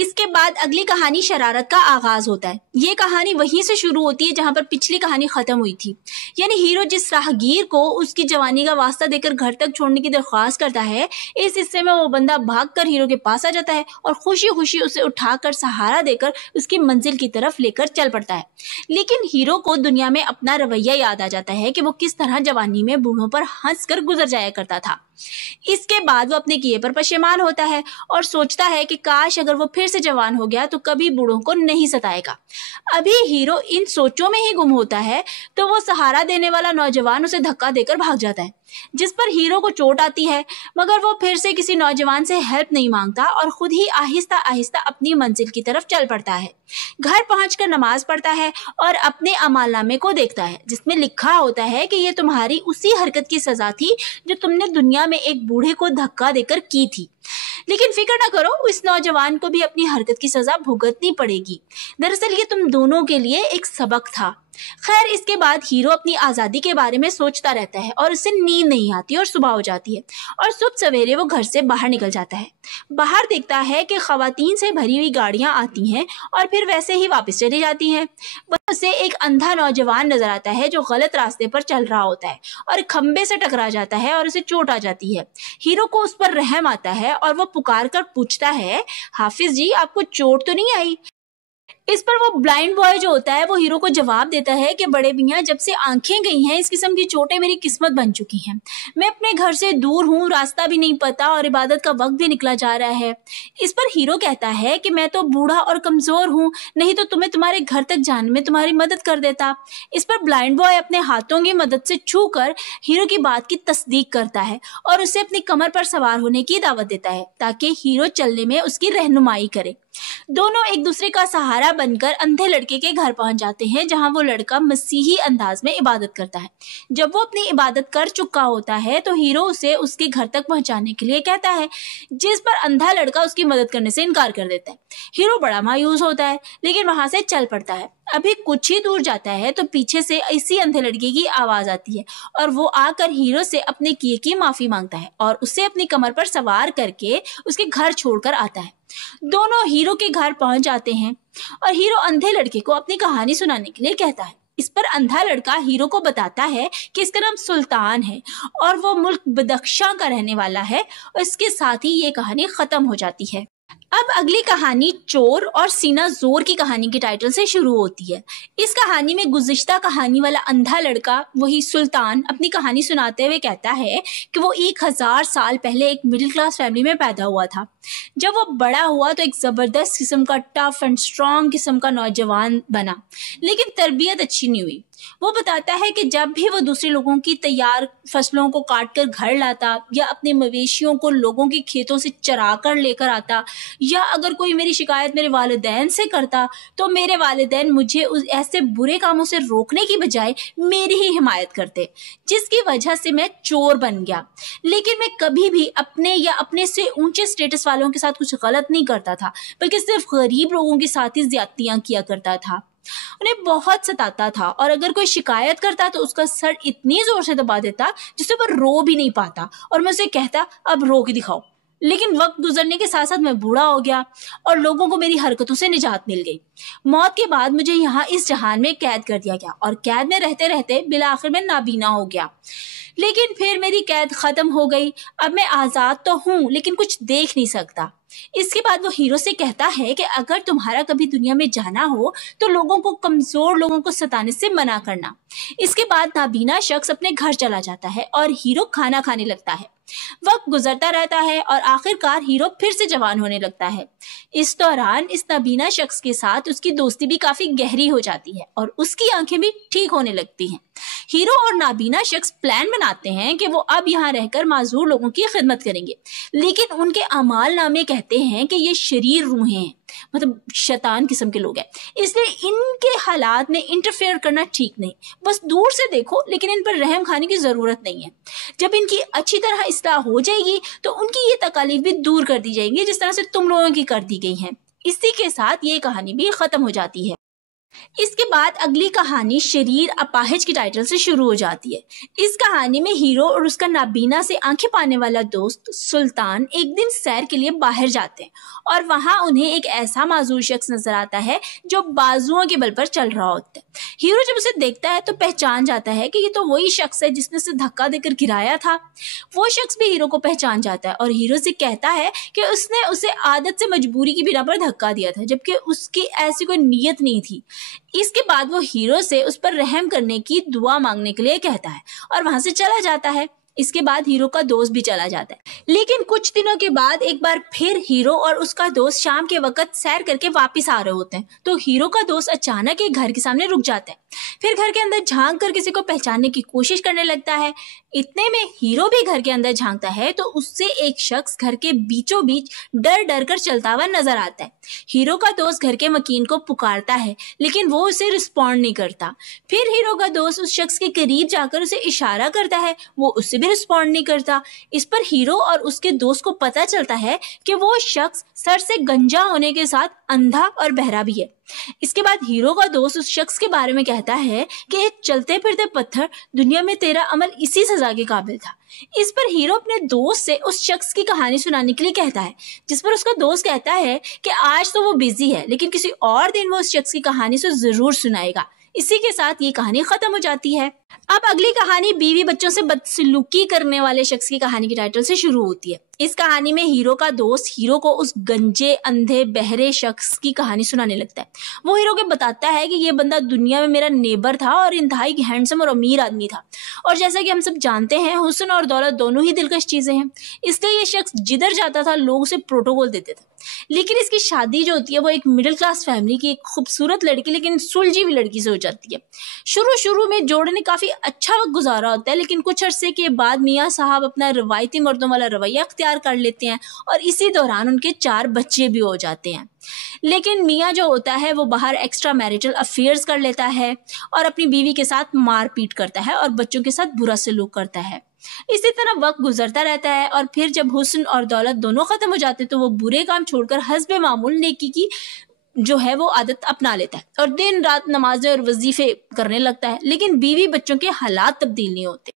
اس کے بعد اگلی کہانی شرارت کا آغاز ہوتا ہے۔ یہ کہانی وہیں سے شروع ہوتی ہے جہاں پر پچھلی کہانی ختم ہوئی تھی، یعنی ہیرو جس راہگیر کو اس کی جوانی کا واسطہ دے کر گھر تک چھوڑنے کی درخواست کرتا ہے، اس حصے میں وہ بندہ بھاگ کر ہیرو کے پاس آ جاتا ہے اور خوشی خوشی اسے اٹھا کر سہارا دے کر اس کی منزل کی طرف لے کر چل پڑتا ہے۔ لیکن ہیرو کو دنیا میں اپنا رویہ یاد آ جاتا ہے کہ وہ کس طرح جوانی میں بوڑھوں پر ہنس کر گزر جایا کرتا تھا۔ اس کے بعد وہ اپنے کیے پر پشیمان ہوتا ہے اور سوچتا ہے کہ کاش اگر وہ پھر سے جوان ہو گیا تو کبھی بوڑھوں کو نہیں ستائے گا۔ ابھی ہیرو ان سوچوں میں ہی گم ہوتا ہے تو وہ سہارا دینے والا نوجوان اسے دھکا دے کر بھاگ جاتا ہے، جس پر ہیرو کو چوٹ آتی ہے، مگر وہ پھر سے کسی نوجوان سے ہیلپ نہیں مانگتا اور خود ہی آہستہ آہستہ اپنی منزل کی طرف چل پڑتا ہے۔ گھر پہنچ کر نماز پڑھتا ہے اور اپنے اعمال نامے کو دیکھتا ہے جس میں لکھا ہوتا ہے کہ یہ تمہاری اسی حرکت کی سزا تھی جو تم نے دنیا میں ایک بوڑھے کو دھکا دے کر کی تھی، لیکن فکر نہ کرو، اس نوجوان کو بھی اپنی حرکت کی سزا بھگتنی پڑے گی۔ دراصل یہ تم دونوں کے لیے ایک سبق تھا۔ خیر، اس کے بعد ہیرو اپنی آزادی کے بارے میں سوچتا رہتا ہے اور اسے نیند نہیں آتی اور صبح ہو جاتی ہے اور صبح سویرے وہ گھر سے باہر نکل جاتا ہے۔ باہر دیکھتا ہے کہ خواتین سے بھری ہوئی گاڑیاں آتی ہیں اور پھر ویسے ہی واپس چلی جاتی ہیں۔ اسے ایک اندھا نوجوان نظر آتا ہے جو غلط راستے پر چل رہا ہوتا ہے اور کھمبے سے ٹکرا جاتا ہے اور اسے چوٹ آ جاتی ہے۔ ہیرو کو اس پر رحم آتا ہے اور وہ پکار کر پوچھتا ہے، حافظ جی آپ کو چوٹ تو نہیں آئی؟ اس پر وہ بلائنڈ بوائے جو ہوتا ہے وہ ہیرو کو جواب دیتا ہے کہ بڑے میاں، جب سے آنکھیں گئی ہیں اس قسم کی چوٹیں میری قسمت بن چکی ہیں۔ میں اپنے گھر سے دور ہوں، راستہ بھی نہیں پتا اور عبادت کا وقت بھی نکلا جا رہا ہے۔ اس پر ہیرو کہتا ہے کہ میں تو بوڑھا اور کمزور ہوں، نہیں تو تمہیں تمہارے گھر تک جانے میں تمہاری مدد کر دیتا۔ اس پر بلائنڈ بوائے اپنے ہاتھوں کی مدد سے چھو کر ہیرو کی بات کی تصدیق کرتا ہے اور اسے اپنی کمر پر سوار ہونے کی دعوت دیتا ہے تاکہ ہیرو چلنے میں اس کی رہنمائی کرے۔ دونوں ایک دوسرے کا سہارا بن کر اندھے لڑکے کے گھر پہنچ جاتے ہیں جہاں وہ لڑکا مسیحی انداز میں عبادت کرتا ہے۔ جب وہ اپنی عبادت کر چکا ہوتا ہے تو ہیرو اسے اس کے گھر تک پہنچانے کے لیے کہتا ہے، جس پر اندھا لڑکا اس کی مدد کرنے سے انکار کر دیتا ہے۔ ہیرو بڑا مایوس ہوتا ہے لیکن وہاں سے چل پڑتا ہے۔ ابھی کچھ ہی دور جاتا ہے تو پیچھے سے اسی اندھے لڑکے کی آواز آتی ہے اور وہ آ کر ہیرو سے اپنے کیے کی معافی مانگتا ہے اور اسے اپنی کمر پر سوار کر کے اس کے گھر چھوڑ کر آتا ہے۔ دونوں ہیرو کے گھر پہنچ جاتے ہیں اور ہیرو اندھے لڑکے کو اپنی کہانی سنانے کے لیے کہتا ہے۔ اس پر اندھا لڑکا ہیرو کو بتاتا ہے کہ اس کا نام سلطان ہے اور وہ ملک بدخشاں کا رہنے والا ہے، اور اس کے ساتھ ہی یہ کہانی ختم ہو جاتی ہے۔ اب اگلی کہانی چور اور سینہ زور کی کہانی کے ٹائٹل سے شروع ہوتی ہے۔ اس کہانی میں گزشتہ کہانی والا اندھا لڑکا، وہی سلطان، اپنی کہانی سناتے ہوئے کہتا ہے کہ وہ 1000 سال پہلے ایک مڈل کلاس فیملی میں پیدا ہوا تھا۔ جب وہ بڑا ہوا تو ایک زبردست قسم کا ٹف اینڈ اسٹرانگ قسم کا نوجوان بنا، لیکن تربیت اچھی نہیں ہوئی۔ وہ بتاتا ہے کہ جب بھی وہ دوسرے لوگوں کی تیار فصلوں کو کاٹ کر گھر لاتا یا اپنے مویشیوں کو لوگوں کے کھیتوں سے چرا کر لے کر آتا، یا اگر کوئی میری شکایت میرے والدین سے کرتا تو میرے والدین مجھے ایسے برے کاموں سے روکنے کی بجائے میری ہی حمایت کرتے، جس کی وجہ سے میں چور بن گیا۔ لیکن میں کبھی بھی اپنے یا اپنے سے اونچے سٹیٹس والوں کے ساتھ کچھ غلط نہیں کرتا تھا، بلکہ صرف غریب لوگوں کے ساتھ ہی زیادتیاں کیا کرتا تھا۔ انہیں بہت ستاتا تھا اور اگر کوئی شکایت کرتا تو اس کا سر اتنی زور سے دبا دیتا جس سے وہ رو بھی نہیں پاتا، اور میں اسے کہتا اب رو کے دکھاؤ۔ لیکن وقت گزرنے کے ساتھ ساتھ میں بوڑھا ہو گیا اور لوگوں کو میری حرکتوں سے نجات مل گئی۔ موت کے بعد مجھے یہاں اس جہان میں قید کر دیا گیا اور قید میں رہتے رہتے بالآخر میں نابینا ہو گیا۔ لیکن پھر میری قید ختم ہو گئی، اب میں آزاد تو ہوں لیکن کچھ دیکھ نہیں سکتا۔ اس کے بعد وہ ہیرو سے کہتا ہے کہ اگر تمہارا کبھی دنیا میں جانا ہو تو لوگوں کو، کمزور لوگوں کو ستانے سے منع کرنا۔ اس کے بعد نابینا شخص اپنے گھر چلا جاتا ہے اور ہیرو کھانا کھانے لگتا ہے۔ وقت گزرتا رہتا ہے اور آخر کار ہیرو پھر سے جوان ہونے لگتا ہے۔ اس دوران اس نابینا شخص کے ساتھ اس کی دوستی بھی کافی گہری ہو جاتی ہے اور اس کی آنکھیں بھی ٹھیک ہونے لگتی ہیں۔ ہیرو اور نابینا شخص پلان بناتے ہیں کہ وہ اب یہاں رہ کر معذور لوگوں کی خدمت کریں گے، لیکن ان کے اعمال نامے کہتے ہیں کہ یہ شریر روحیں ہیں، مطلب شیطان قسم کے لوگ ہیں، اس لیے ان کے حالات میں انٹرفیئر کرنا ٹھیک نہیں۔ بس دور سے دیکھو لیکن ان پر رحم کھانے کی ضرورت نہیں ہے۔ جب ان کی اچھی طرح اصلاح ہو جائے گی تو ان کی یہ تکالیف بھی دور کر دی جائیں گی جس طرح سے تم لوگوں کی کر دی گئی ہیں۔ اسی کے ساتھ یہ کہانی بھی ختم ہو جاتی ہے۔ इसके बाद अगली कहानी शरीर अपाहिज के टाइटल से शुरू हो जाती है। इस कहानी में हीरो और उसका नाबीना से आंखें पाने वाला दोस्त सुल्तान एक दिन सैर के लिए बाहर जाते हैं और वहां उन्हें एक ऐसा माजूर शख्स नजर आता है जो बाजुओं के बल पर चल रहा होता है। हीरो जब उसे देखता है तो पहचान जाता है कि ये तो वही शख्स है जिसने उसे धक्का देकर गिराया था। वो शख्स भी हीरो को पहचान जाता है और हीरो से कहता है कि उसने उसे आदत से मजबूरी की बिना पर धक्का दिया था, जबकि उसकी ऐसी कोई नीयत नहीं थी। इसके बाद वो हीरो से उस पर रहम करने की दुआ मांगने के लिए कहता है और वहां से चला जाता है। इसके बाद हीरो का दोस्त भी चला जाता है, लेकिन कुछ दिनों के बाद एक बार फिर हीरो और उसका दोस्त शाम के वक्त सैर करके वापस आ रहे होते हैं तो हीरो का दोस्त अचानक एक घर के सामने रुक जाता है। फिर घर के अंदर झांक कर किसी को पहचानने की कोशिश करने लगता है। इतने में हीरो भी घर के अंदर झांकता है तो उससे एक शख्स घर के बीचों बीच डर डर कर चलता हुआ नजर आता है। हीरो का दोस्त घर के मकीन को पुकारता है लेकिन वो उसे रिस्पॉन्ड नहीं करता। फिर हीरो का दोस्त उस शख्स के करीब जाकर उसे इशारा करता है, वो उससे भी रिस्पॉन्ड नहीं करता। इस पर हीरो और उसके दोस्त को पता चलता है कि वो शख्स सर से गंजा होने के साथ अंधा और बहरा भी है। इसके बाद हीरो का दोस्त उस शख्स के बारे में कहता है कि एक चलते फिरते पत्थर, दुनिया में तेरा अमल इसी सजा के काबिल था। इस पर हीरो अपने दोस्त से उस शख्स की कहानी सुनाने के लिए कहता है, जिस पर उसका दोस्त कहता है कि आज तो वो बिजी है लेकिन किसी और दिन वो उस शख्स की कहानी से जरूर सुनाएगा। इसी के साथ ये कहानी खत्म हो जाती है। अब अगली कहानी बीवी बच्चों से बदसलूकी करने वाले शख्स की कहानी के टाइटल से शुरू होती है। इस कहानी में हीरो का दोस्त हीरो को उस गंजे अंधे बहरे शख्स की कहानी सुनाने लगता है। वो हीरो को बताता है कि ये बंदा दुनिया में मेरा नेबर था और इंतहाई हैंडसम और अमीर आदमी था, और जैसा कि हम सब जानते हैं हुस्न और दौलत दोनों ही दिलकश चीजें हैं, इसलिए ये शख्स जिधर जाता था लोग उसे प्रोटोकॉल देते थे। लेकिन इसकी शादी जो होती है वो एक मिडिल क्लास फैमिली की एक खूबसूरत लड़की लेकिन सुलझी हुई लड़की से हो जाती है। शुरू में जोड़े ने काफी अच्छा वक्त गुजारा होता है, लेकिन कुछ अरसे के बाद मियाँ साहब अपना रवायती मर्दों वाला रवैया अख्तियार कर लेते हैं और इसी दौरान उनके 4 बच्चे भी हो जाते हैं। लेकिन मियाँ जो होता है वो बाहर एक्स्ट्रा मैरिटल अफेयर्स कर लेता है और अपनी बीवी के साथ मारपीट करता है और बच्चों के साथ बुरा सलूक करता है। इसी तरह वक्त गुजरता रहता है और फिर जब हुस्न और दौलत दोनों खत्म हो जाते तो वो बुरे काम छोड़कर हस्बे मामूल नेकी की जो है वो आदत अपना लेता है और दिन रात नमाजें और वजीफे करने लगता है, लेकिन बीवी बच्चों के हालात तब्दील नहीं होते।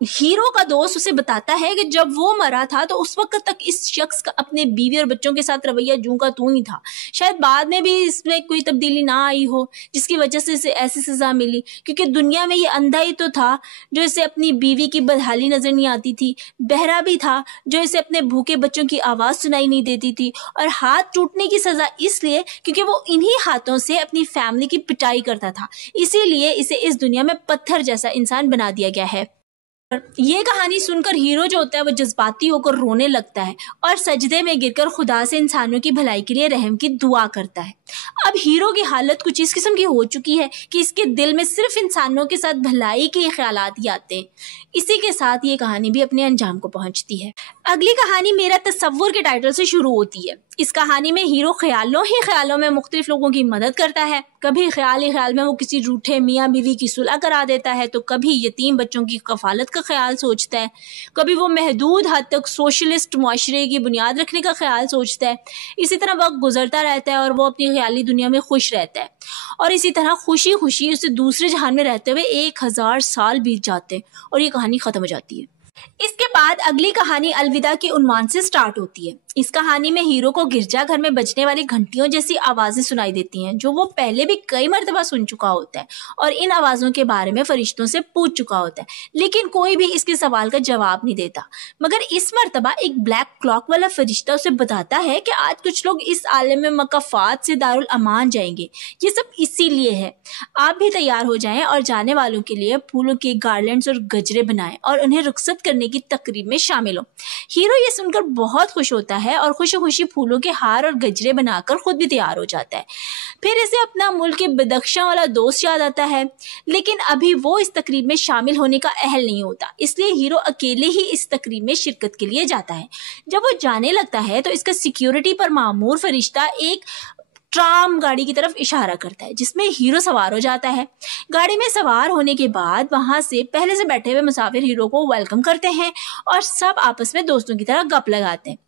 हीरो का दोस्त उसे बताता है कि जब वो मरा था तो उस वक्त तक इस शख्स का अपने बीवी और बच्चों के साथ रवैया जूं का तू ही था। शायद बाद में भी इसमें कोई तब्दीली ना आई हो जिसकी वजह से इसे ऐसी सजा मिली, क्योंकि दुनिया में ये अंधा ही तो था जो इसे अपनी बीवी की बदहाली नजर नहीं आती थी, बहरा भी था जो इसे अपने भूखे बच्चों की आवाज सुनाई नहीं देती थी, और हाथ टूटने की सजा इसलिए क्योंकि वो इन्हीं हाथों से अपनी फैमिली की पिटाई करता था, इसीलिए इसे इस दुनिया में पत्थर जैसा इंसान बना दिया गया है। ये कहानी सुनकर हीरो जो होता है वो जज्बाती होकर रोने लगता है और सजदे में गिरकर खुदा से इंसानों की भलाई के लिए रहम की दुआ करता है। अब हीरो की हालत कुछ इस किस्म की हो चुकी है कि इसके दिल में सिर्फ इंसानों के साथ भलाई के ख्यालात ही आते हैं। इसी के साथ ये कहानी भी अपने अंजाम को पहुंचती है। अगली कहानी मेरा तसव्वुर के टाइटल से शुरू होती है। इस कहानी में हीरो ख्यालों में मुख्तलिफ लोगों की मदद करता है। कभी ख्याल ही ख्याल में वो किसी रूठे मियाँ बीवी की सुलह करा देता है, तो कभी यतीम बच्चों की कफालत का ख्याल सोचता है, कभी वो महदूद हद तक सोशलिस्ट मुआशरे की बुनियाद रखने का ख्याल सोचता है। इसी तरह वक्त गुजरता रहता है और वो अपनी ख्याली दुनिया में खुश रहता है, और इसी तरह खुशी खुशी उसे दूसरे जहान में रहते हुए 1000 साल बीत जाते हैं और ये कहानी खत्म हो जाती है। इसके बाद अगली कहानी अलविदा के उन्वान से स्टार्ट होती है। इस कहानी में हीरो को गिरजाघर में बजने वाली घंटियों जैसी आवाजें सुनाई देती हैं जो वो पहले भी कई मर्तबा सुन चुका होता है और इन आवाजों के बारे में फरिश्तों से पूछ चुका होता है, लेकिन कोई भी इसके सवाल का जवाब नहीं देता। मगर इस मर्तबा एक ब्लैक क्लॉक वाला फरिश्ता उसे बताता है कि आज कुछ लोग इस आलम में मकाफात से दारुल अमान जाएंगे। ये सब इसीलिए है, आप भी तैयार हो जाएं और जाने वालों के लिए फूलों के गार्लैंड्स और गजरे बनाएं और उन्हें रुखसत करने की तकरीब में शामिल हो। हीरो ये सुनकर बहुत खुश होता है और खुशी खुशी फूलों के हार और गजरे बनाकर खुद भी तैयार हो जाता है। फिर इसे अपना मुल्क के बदख्शां वाला दोस्त याद आता है, लेकिन अभी वो इस तकरीब में शामिल होने का अहल नहीं होता, इसलिए हीरो अकेले ही इस तकरीब में शिरकत के लिए जाता है। जब वो जाने लगता है तो इसका सिक्योरिटी पर मामूर फरिश्ता एक ट्राम गाड़ी की तरफ इशारा करता है जिसमें हीरो सवार हो जाता है। गाड़ी में सवार होने के बाद वहां से पहले से बैठे हुए मुसाफिर हीरो को वेलकम करते हैं और सब आपस में दोस्तों की तरह गप लगाते हैं।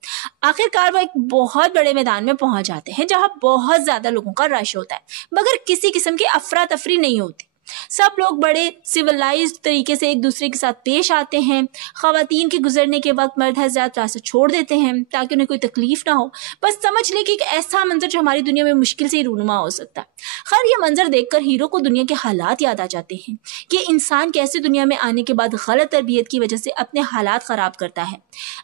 आखिरकार वो एक बहुत बड़े मैदान में पहुंच जाते हैं जहां बहुत ज्यादा लोगों का रश होता है, मगर किसी किस्म की अफरा तफरी नहीं होती। सब लोग बड़े सिविलाइज्ड तरीके से एक दूसरे के साथ पेश आते हैं। खवातीन के गुजरने के वक्त मर्द हज़रात रास्ता छोड़ देते हैं ताकि उन्हें कोई तकलीफ ना हो। बस समझ ले कि एक ऐसा मंजर जो हमारी दुनिया में मुश्किल से ही रूनुमा हो सकता है। खैर, ये मंजर देखकर हीरो को दुनिया के हालात याद आ जाते हैं कि इंसान कैसे दुनिया में आने के बाद गलत तरबियत की वजह से अपने हालात खराब करता है।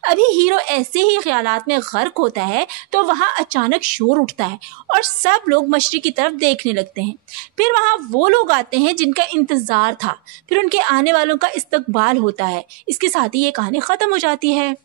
अभी हीरो ऐसे ही ख्यालात में गर्क होता है तो वहां अचानक शोर उठता है और सब लोग मशरिक की तरफ देखने लगते हैं। फिर वहां वो लोग आते हैं जिनका इंतजार था। फिर उनके आने वालों का इस्तकबाल होता है। इसके साथ ही ये कहानी खत्म हो जाती है।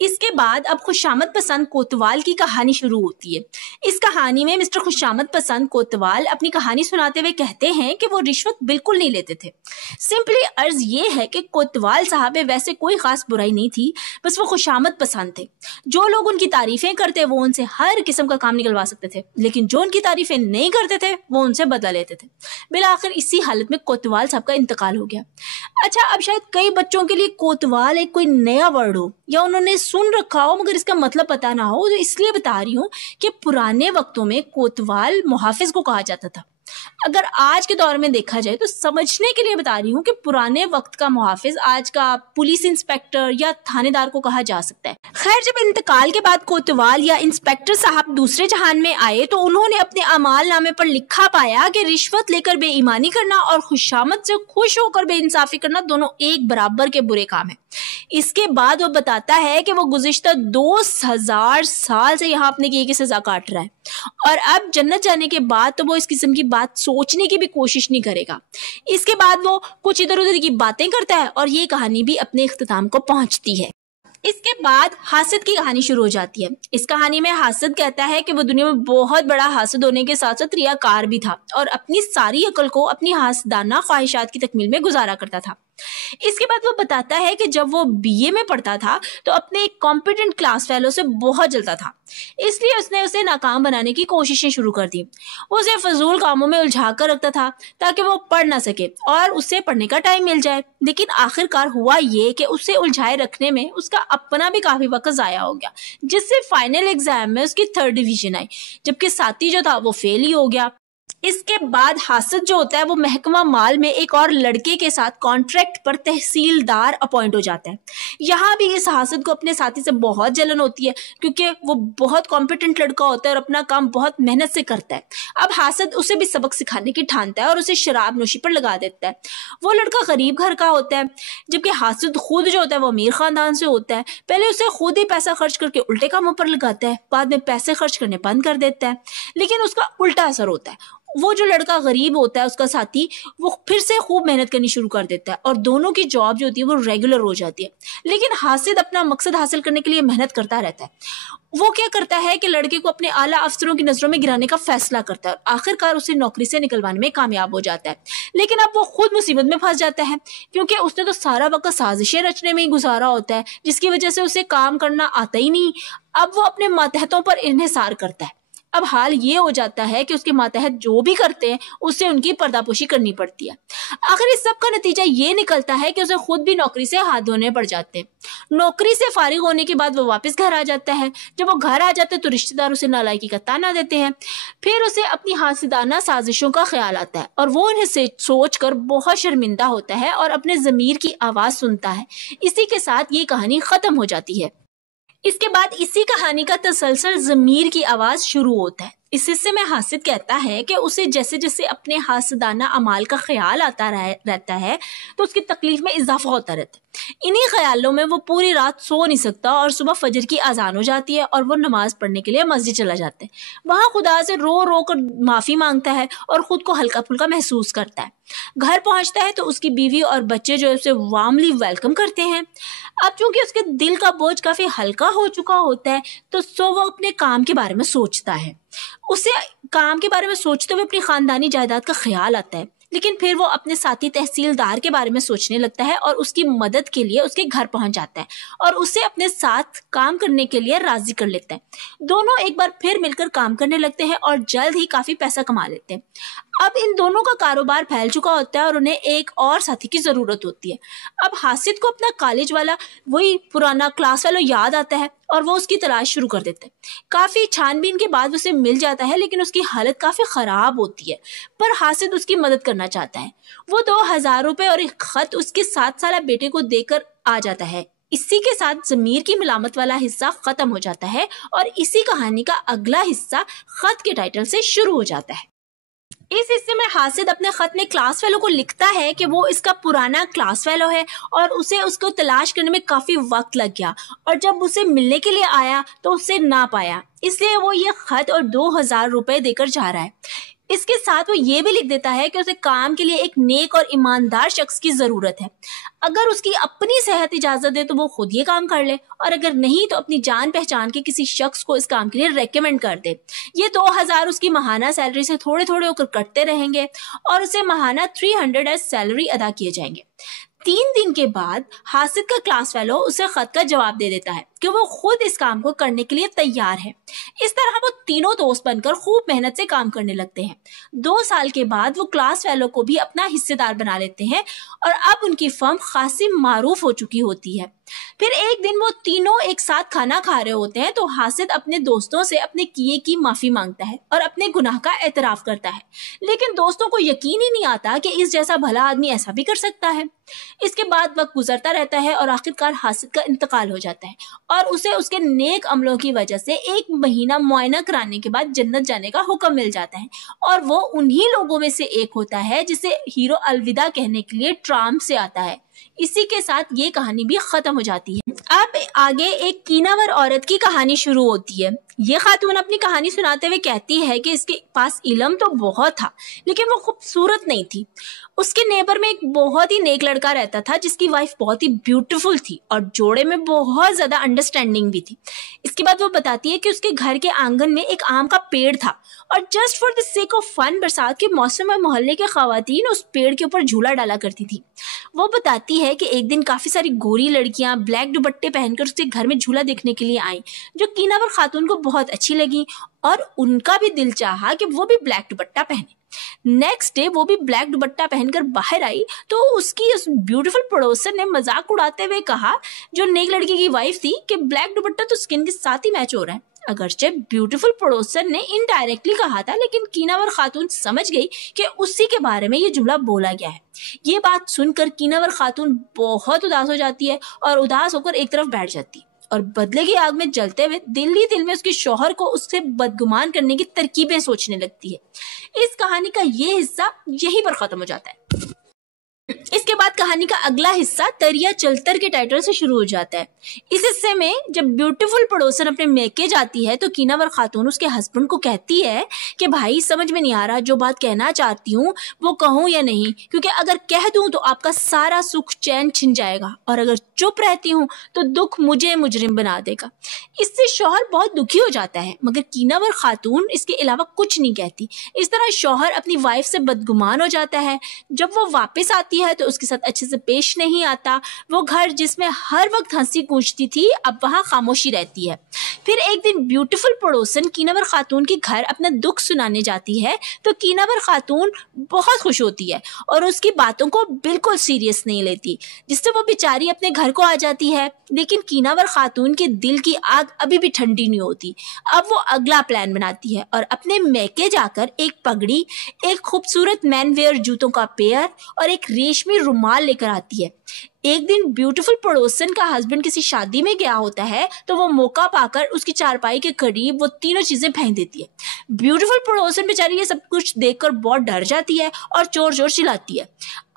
इसके बाद अब खुशामद पसंद कोतवाल की कहानी शुरू होती है। इस कहानी में मिस्टर खुशामद पसंद कोतवाल अपनी कहानी सुनाते हुए कहते हैं कि वो रिश्वत बिल्कुल नहीं लेते थे। सिंपली अर्ज ये है कि कोतवाल साहब में वैसे कोई खास बुराई नहीं थी, बस वो खुशामद पसंद थे। जो लोग उनकी तारीफें करते वो उनसे हर किस्म का काम निकलवा सकते थे, लेकिन जो उनकी तारीफें नहीं करते थे वो उनसे बदला लेते थे। बिलाखिर इसी हालत में कोतवाल साहब का इंतकाल हो गया। अच्छा, अब शायद कई बच्चों के लिए कोतवाल एक कोई नया वर्ड हो या उन्होंने सुन रखा हो मगर इसका मतलब पता ना हो, तो इसलिए बता रही हूँ कि पुराने वक्तों में कोतवाल मुहाफिज को कहा जाता था। अगर आज के दौर में देखा जाए तो समझने के लिए बता रही हूँ कि पुराने वक्त का मुहाफिज आज का पुलिस इंस्पेक्टर या थानेदार को कहा जा सकता है। खैर, जब इंतकाल के बाद कोतवाल या इंस्पेक्टर साहब दूसरे जहान में आए तो उन्होंने अपने अमाल नामे पर लिखा पाया कि रिश्वत लेकर बेईमानी करना और खुशामद से खुश होकर बेइंसाफी करना दोनों एक बराबर के बुरे काम है। इसके बाद वो बताता है कि वो गुज़िश्ता 2000 साल से यहाँ अपने किए की सजा काट रहा है और अब जन्नत जाने के बाद तो वो इस किस्म की बात सोचने की भी कोशिश नहीं करेगा। इसके बाद वो कुछ इधर उधर की बातें करता है और ये कहानी भी अपने इख्तिताम को पहुंचती है। इसके बाद हासिद की कहानी शुरू हो जाती है। इस कहानी में हासिद कहता है कि वो दुनिया में बहुत बड़ा हासिद होने के साथ साथ रियाकार भी था और अपनी सारी अकल को अपनी हासिदाना ख्वाहिशात की तकमील में गुजारा करता था। इसके बाद वो बताता है कि जब वो बीए में पढ़ता था तो अपने एक कॉम्पिटेंट क्लास फेलो से बहुत जलता था, इसलिए उसने उसे नाकाम बनाने की कोशिशें शुरू कर दी। वो उसे फजूल कामों में उलझा कर रखता था ताकि वो पढ़ ना सके और उसे पढ़ने का टाइम मिल जाए। लेकिन आखिरकार हुआ ये कि उसे उलझाए रखने में उसका अपना भी काफी वक्त जाया हो गया, जिससे फाइनल एग्जाम में उसकी 3rd डिवीजन आई, जबकि साथी जो था वो फेल ही हो गया। इसके बाद हासिद जो होता है वो महकमा माल में एक और लड़के के साथ कॉन्ट्रैक्ट पर तहसीलदार अपॉइंट हो जाता है। यहाँ भी इस हासिद को अपने साथी से बहुत जलन होती है क्योंकि वो बहुत कॉम्पिटेंट लड़का होता है और अपना काम बहुत मेहनत से करता है। अब हासिद उसे भी सबक सिखाने की ठानता है और उसे शराब नोशी पर लगा देता है। वो लड़का गरीब घर का होता है, जबकि हासिद खुद जो होता है वो अमीर खानदान से होता है। पहले उसे खुद ही पैसा खर्च करके उल्टे कामों पर लगाता है, बाद में पैसे खर्च करने बंद कर देता है, लेकिन उसका उल्टा असर होता है। वो जो लड़का गरीब होता है उसका साथी वो फिर से खूब मेहनत करनी शुरू कर देता है और दोनों की जॉब जो होती है वो रेगुलर हो जाती है। लेकिन हासिद अपना मकसद हासिल करने के लिए मेहनत करता रहता है। वो क्या करता है कि लड़के को अपने आला अफसरों की नजरों में गिराने का फैसला करता है और आखिरकार उसे नौकरी से निकलवाने में कामयाब हो जाता है। लेकिन अब वो खुद मुसीबत में फंस जाता है क्योंकि उसने तो सारा वक्त साजिशें रचने में ही गुजारा होता है, जिसकी वजह से उसे काम करना आता ही नहीं। अब वो अपने मातहतों पर इन्हिसार करता है। अब हाल ये हो जाता है कि उसके मातहत जो भी करते हैं उससे उनकी पर्दापोशी करनी पड़ती है। आखिर इस सब का नतीजा ये निकलता है कि उसे खुद भी नौकरी से हाथ धोने पड़ जाते हैं। नौकरी से फारिग होने के बाद वो वापस घर आ जाता है। जब वो घर आ जाते हैं तो रिश्तेदार उसे नालायकी का ताना देते हैं। फिर उसे अपनी हासिदाना साजिशों का ख्याल आता है और वो उन्हें सोच कर बहुत शर्मिंदा होता है और अपने ज़मीर की आवाज़ सुनता है। इसी के साथ ये कहानी ख़त्म हो जाती है। इसके बाद इसी कहानी का तसलसल ज़मीर की आवाज़ शुरू होता है। इस हिस्से में हासिद कहता है कि उसे जैसे जैसे अपने हासिदाना अमाल का ख्याल आता रहता है तो उसकी तकलीफ में इजाफा होता रहता है। इन्हीं ख्यालों में वो पूरी रात सो नहीं सकता और सुबह फजर की अजान हो जाती है और वो नमाज पढ़ने के लिए मस्जिद चला जाता है। वहाँ खुदा से रो रो कर माफ़ी मांगता है और ख़ुद को हल्का फुल्का महसूस करता है। घर पहुँचता है तो उसकी बीवी और बच्चे जो है उसे वार्मली वेलकम करते हैं। अब चूंकि उसके दिल का बोझ काफ़ी हल्का हो चुका होता है तो वो अपने काम के बारे में सोचता है। उसे काम के बारे में सोचते हुए अपनी ख़ानदानी जायदाद का ख्याल आता है। लेकिन फिर वो अपने साथी तहसीलदार के बारे में सोचने लगता है और उसकी मदद के लिए उसके घर पहुंच जाता है और उसे अपने साथ काम करने के लिए राजी कर लेता है। दोनों एक बार फिर मिलकर काम करने लगते हैं और जल्द ही काफी पैसा कमा लेते हैं। अब इन दोनों का कारोबार फैल चुका होता है और उन्हें एक और साथी की जरूरत होती है। अब हासिद को अपना कॉलेज वाला वही पुराना क्लास वाला याद आता है और वो उसकी तलाश शुरू कर देता है। काफी छानबीन के बाद उसे मिल जाता है, लेकिन उसकी हालत काफी खराब होती है, पर हासिद उसकी मदद करना चाहता है। वो 2000 रुपए और एक खत उसके 7 साल बेटे को देकर आ जाता है। इसी के साथ ज़मीर की मिलामत वाला हिस्सा खत्म हो जाता है और इसी कहानी का अगला हिस्सा खत के टाइटल से शुरू हो जाता है। इस हिस्से में हासिद अपने खत में क्लास फेलो को लिखता है कि वो इसका पुराना क्लास फेलो है और उसे उसको तलाश करने में काफी वक्त लग गया और जब उसे मिलने के लिए आया तो उसे ना पाया, इसलिए वो ये खत और 2000 रुपए देकर जा रहा है। इसके साथ वो ये भी लिख देता है कि उसे काम के लिए एक नेक और ईमानदार शख्स की जरूरत है। अगर उसकी अपनी सेहत इजाजत दे तो वो खुद ये काम कर ले और अगर नहीं तो अपनी जान पहचान के किसी शख्स को इस काम के लिए रेकमेंड कर दे। ये 2000 उसकी माहाना सैलरी से थोड़े थोड़े होकर कटते रहेंगे और उसे माहाना 300 एज सैलरी अदा किए जाएंगे। 3 दिन के बाद हासिद का क्लास फेलो उसे खत का जवाब दे देता है कि वो खुद इस काम को करने के लिए तैयार है। इस तरह वो तीनों दोस्त बनकर खूब मेहनत से काम करने लगते हैं। 2 साल के बाद वो क्लास फेलो को भी अपना हिस्सेदार बना लेते हैं और अब उनकी फर्म खासी मारूफ हो चुकी होती है। फिर एक दिन वो तीनों एक साथ खाना खा रहे होते हैं तो हासिद अपने दोस्तों से अपने किए की माफी मांगता है और अपने गुनाह का एतराफ करता है, लेकिन दोस्तों को यकीन ही नहीं आता कि इस जैसा भला आदमी ऐसा भी कर सकता है। इसके बाद वक्त गुजरता रहता है और आखिरकार हासिद का इंतकाल हो जाता है और उसे उसके नेक अमलों की वजह से 1 महीना मुआयना कराने के बाद जन्नत जाने का हुक्म मिल जाता है और वो उन्हीं लोगों में से एक होता है जिसे हीरो अलविदा कहने के लिए ट्राम से आता है। इसी के साथ ये कहानी भी खत्म हो जाती है। अब आगे एक कीनावर औरत की कहानी शुरू होती है। ये खातून अपनी कहानी सुनाते हुए कहती है कि इसके पास इल्म तो बहुत था लेकिन वो खूबसूरत नहीं थी। उसके नेबर में एक बहुत ही नेक लड़का रहता था जिसकी वाइफ बहुत ही ब्यूटीफुल थी और जोड़े में बहुत ज्यादा अंडरस्टैंडिंग भी थी। इसके बाद वो बताती है कि उसके घर के आंगन में एक आम का पेड़ था और just for the sake of fun बरसात के मौसम में मोहल्ले के खवातीन उस पेड़ के ऊपर झूला डाला करती थी। वो बताती है कि एक दिन काफी सारी गोरी लड़कियां ब्लैक दुपट्टे पहनकर उसके घर में झूला देखने के लिए आई, जो कीनावर खातून को बहुत अच्छी लगी और उनका भी दिल चाहा कि वो भी ब्लैक दुपट्टा पहने। नेक्स्ट डे वो भी ब्लैक दुपट्टा पहनकर बाहर आई तो उसकी उस ब्यूटीफुल पड़ोसन ने मजाक उड़ाते हुए कहा, जो नेक लड़की की वाइफ थी, कि ब्लैक दुपट्टा तो स्किन के साथ ही मैच हो रहा है। अगरचे ब्यूटीफुल पड़ोसन ने इनडायरेक्टली कहा था, लेकिन कीनावर खातून समझ गई कि उसी के बारे में ये जुमला बोला गया है। ये बात सुनकर कीनावर खातून बहुत उदास हो जाती है और उदास होकर एक तरफ बैठ जाती है और बदले की आग में जलते हुए दिल ही दिल में उसके शौहर को उससे बदगुमान करने की तरकीबें सोचने लगती है। इस कहानी का ये हिस्सा यहीं पर खत्म हो जाता है। इसके बाद कहानी का अगला हिस्सा तरिया चलतर के टाइटल से शुरू हो जाता है। इस हिस्से में जब ब्यूटीफुल पड़ोसन अपने मैके जाती है तो कीनावर खातून उसके हस्बैंड को कहती है कि भाई समझ में नहीं आ रहा, जो बात कहना चाहती हूँ वो कहूँ या नहीं, क्योंकि अगर कह दूं तो आपका सारा सुख चैन छिन जाएगा और अगर चुप रहती हूँ तो दुख मुझे मुजरिम बना देगा। इससे शौहर बहुत दुखी हो जाता है, मगर कीनावर खातून इसके अलावा कुछ नहीं कहती। इस तरह शौहर अपनी वाइफ से बदगुमान हो जाता है। जब वो वापस आती है तो उसके साथ अच्छे से पेश नहीं आता। वो घर जिसमें हर वक्त हंसी गूंजती थी अब वहां खामोशी रहती है। फिर एक दिन ब्यूटीफुल पड़ोसन कीनावर खातून के घर अपना दुख सुनाने जाती है तो कीनावर खातून बहुत खुश होती है और उसकी बातों को बिल्कुल सीरियस नहीं लेती, जिससे वो बेचारी अपने घर को आ जाती है। लेकिन कीनावर खातून के दिल की आग अभी भी ठंडी नहीं होती। अब वो अगला प्लान बनाती है और अपने मैके जाकर एक पगड़ी, एक खूबसूरत मैनवेयर जूतों का पेयर और एक रेशमी रुमाल लेकर आती है। एक दिन ब्यूटीफुल पड़ोसन का हस्बैंड किसी शादी में गया होता है तो वो मौका पाकर उसकी चारपाई के करीब वो तीनों चीजें फेंक देती है। ब्यूटीफुल पड़ोसन बेचारी ये सब कुछ देखकर बहुत डर जाती है और जोर जोर चिल्लाती है।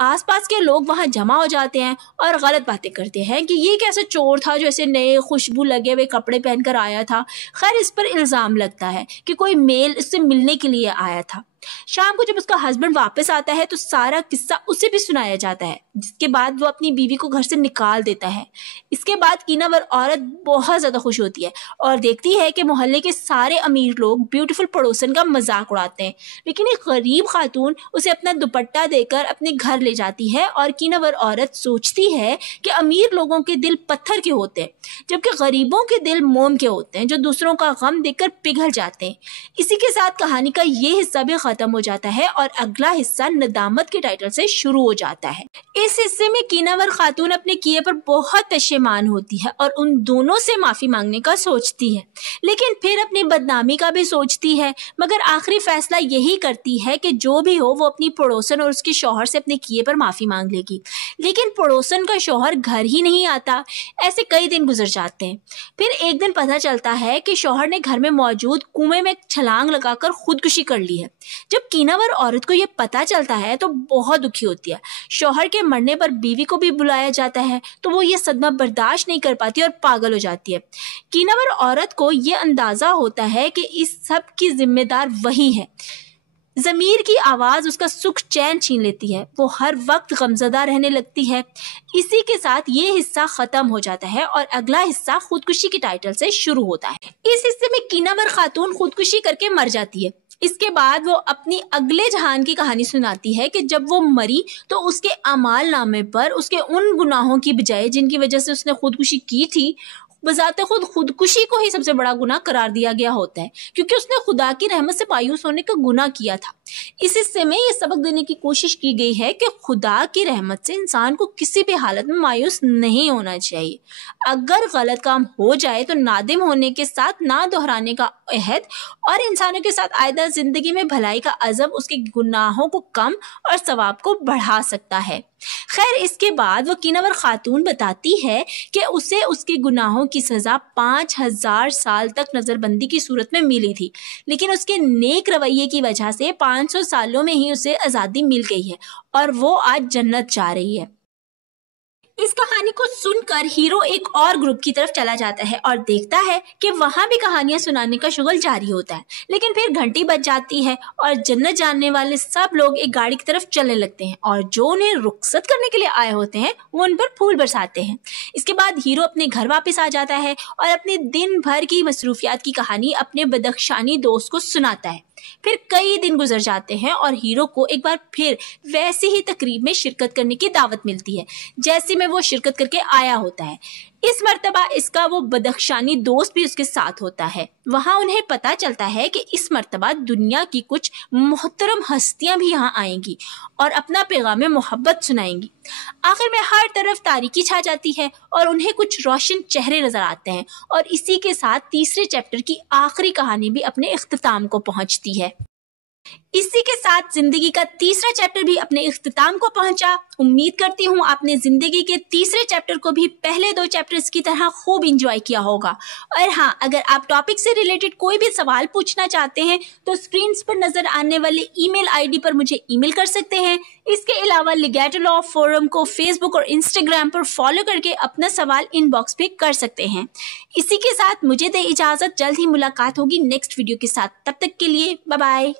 आसपास के लोग वहां जमा हो जाते हैं और गलत बातें करते हैं कि ये कैसे चोर था जो ऐसे नए खुशबू लगे हुए कपड़े पहनकर आया था। खैर इस पर इल्जाम लगता है कि कोई मेल इससे मिलने के लिए आया था। शाम को जब उसका हस्बैंड वापस आता है तो सारा किस्सा उसे भी सुनाया जाता है, जिसके बाद वो अपनी बीवी को घर से निकाल देता है। इसके बाद कीनावर औरत बहुत ज़्यादा खुश होती है और देखती है कि मोहल्ले के सारे अमीर लोग ब्यूटीफुल पड़ोसन का मजाक उड़ाते हैं, लेकिन एक गरीब खातून उसे अपना दुपट्टा देकर अपने घर ले जाती है और कीनावर औरत सोचती है कि अमीर लोगों के दिल पत्थर के होते हैं, जबकि गरीबों के दिल मोम के होते हैं जो दूसरों का गम देखकर पिघल जाते हैं। इसी के साथ कहानी का ये हिस्सा भी खत्म हो जाता है और अगला हिस्सा नदामत के टाइटल से शुरू हो जाता है। इस हिस्से में कीनावर खातून अपने किए पर बहुत पशेमान होती है और उन दोनों से माफी मांगने का सोचती है, लेकिन फिर अपनी बदनामी का भी सोचती है, मगर आखिरी फैसला यही करती है कि जो भी हो वो अपनी पड़ोसन और उसके शौहर से अपने किए पर माफी मांग लेगी। लेकिन पड़ोसन का शौहर घर ही नहीं आता। ऐसे कई दिन गुजर जाते हैं। फिर एक दिन पता चलता है कि शौहर ने घर में मौजूद कुएं में छलांग लगाकर खुदकुशी कर ली है। जब कीनावर औरत को ये पता चलता है तो बहुत दुखी होती है। शौहर के मरने पर बीवी को भी बुलाया जाता है तो वो ये सदमा बर्दाश्त नहीं कर पाती और पागल हो जाती है। कीनावर औरत को ये अंदाजा होता है कि इस सब की जिम्मेदार वही है। ज़मीर की आवाज़ उसका सुख चैन छीन लेती है, वो हर वक्त गमज़दा रहने लगती है। इसी के साथ ये हिस्सा ख़त्म हो जाता है और अगला हिस्सा खुदकुशी के टाइटल से शुरू होता है। इस हिस्से में कीनावर खातून खुदकुशी करके मर जाती है। इसके बाद वो अपनी अगले जहान की कहानी सुनाती है कि जब वो मरी तो उसके अमाल नामे पर उसके उन गुनाहों की बजाय जिनकी वजह से उसने खुदकुशी की थी, बजाते खुद खुदकुशी को ही सबसे बड़ा गुनाह करार दिया गया होता है, क्योंकि उसने खुदा की रहमत से मायूस होने का गुनाह किया था। इस हिस्से में ये सबक देने की कोशिश की गई है कि खुदा की रहमत से इंसान को किसी भी हालत में मायूस नहीं होना चाहिए। अगर गलत काम हो जाए तो नादिम होने के साथ ना दोहराने का अहद और इंसानों के साथ आइंदा जिंदगी में भलाई का अज़म उसके गुनाहों को कम और सवाब को बढ़ा सकता है। खैर, इसके बाद वो कीनावर खातून बताती है कि उसे उसके गुनाहों की सज़ा 5000 साल तक नज़रबंदी की सूरत में मिली थी, लेकिन उसके नेक रवैये की वजह से 500 सालों में ही उसे आज़ादी मिल गई है और वो आज जन्नत जा रही है। इस कहानी को सुनकर हीरो एक और ग्रुप की तरफ चला जाता है और देखता है कि वहां भी कहानियां सुनाने का शुगल जारी होता है, लेकिन फिर घंटी बज जाती है और जन्नत जानने वाले सब लोग एक गाड़ी की तरफ चलने लगते हैं और जो उन्हें रुखसत करने के लिए आए होते हैं वो उन पर फूल बरसाते हैं। इसके बाद हीरो अपने घर वापस आ जाता है और अपने दिन भर की मसरूफियात की कहानी अपने बदख्शानी दोस्त को सुनाता है। फिर कई दिन गुजर जाते हैं और हीरो को एक बार फिर वैसी ही तकरीब में शिरकत करने की दावत मिलती है जैसे में वो शिरकत करके आया होता है। इस मर्तबा इसका वो बदख्शानी दोस्त भी उसके साथ होता है। वहाँ उन्हें पता चलता है कि इस मर्तबा दुनिया की कुछ मोहतरम हस्तियां भी यहाँ आएंगी और अपना पैगाम मोहब्बत सुनाएंगी। आखिर में हर तरफ तारीकी छा जाती है और उन्हें कुछ रोशन चेहरे नजर आते हैं और इसी के साथ तीसरे चैप्टर की आखिरी कहानी भी अपने इख्तिताम को पहुंचती है। इसी के साथ जिंदगी का तीसरा चैप्टर भी अपने इख्तिताम को पहुंचा। उम्मीद करती हूँ आपने जिंदगी के तीसरे चैप्टर को भी पहले 2 चैप्टर्स की तरह खूब एंजॉय किया होगा। और हाँ, अगर आप टॉपिक से रिलेटेड कोई भी सवाल पूछना चाहते हैं तो स्क्रीन पर नजर आने वाले ईमेल आईडी पर मुझे ईमेल कर सकते हैं। इसके अलावा लिगेटो लॉ फोरम को फेसबुक और इंस्टाग्राम पर फॉलो करके अपना सवाल इनबॉक्स पे कर सकते हैं। इसी के साथ मुझे दे इजाजत, जल्द ही मुलाकात होगी नेक्स्ट वीडियो के साथ। तब तक के लिए बाय बाय।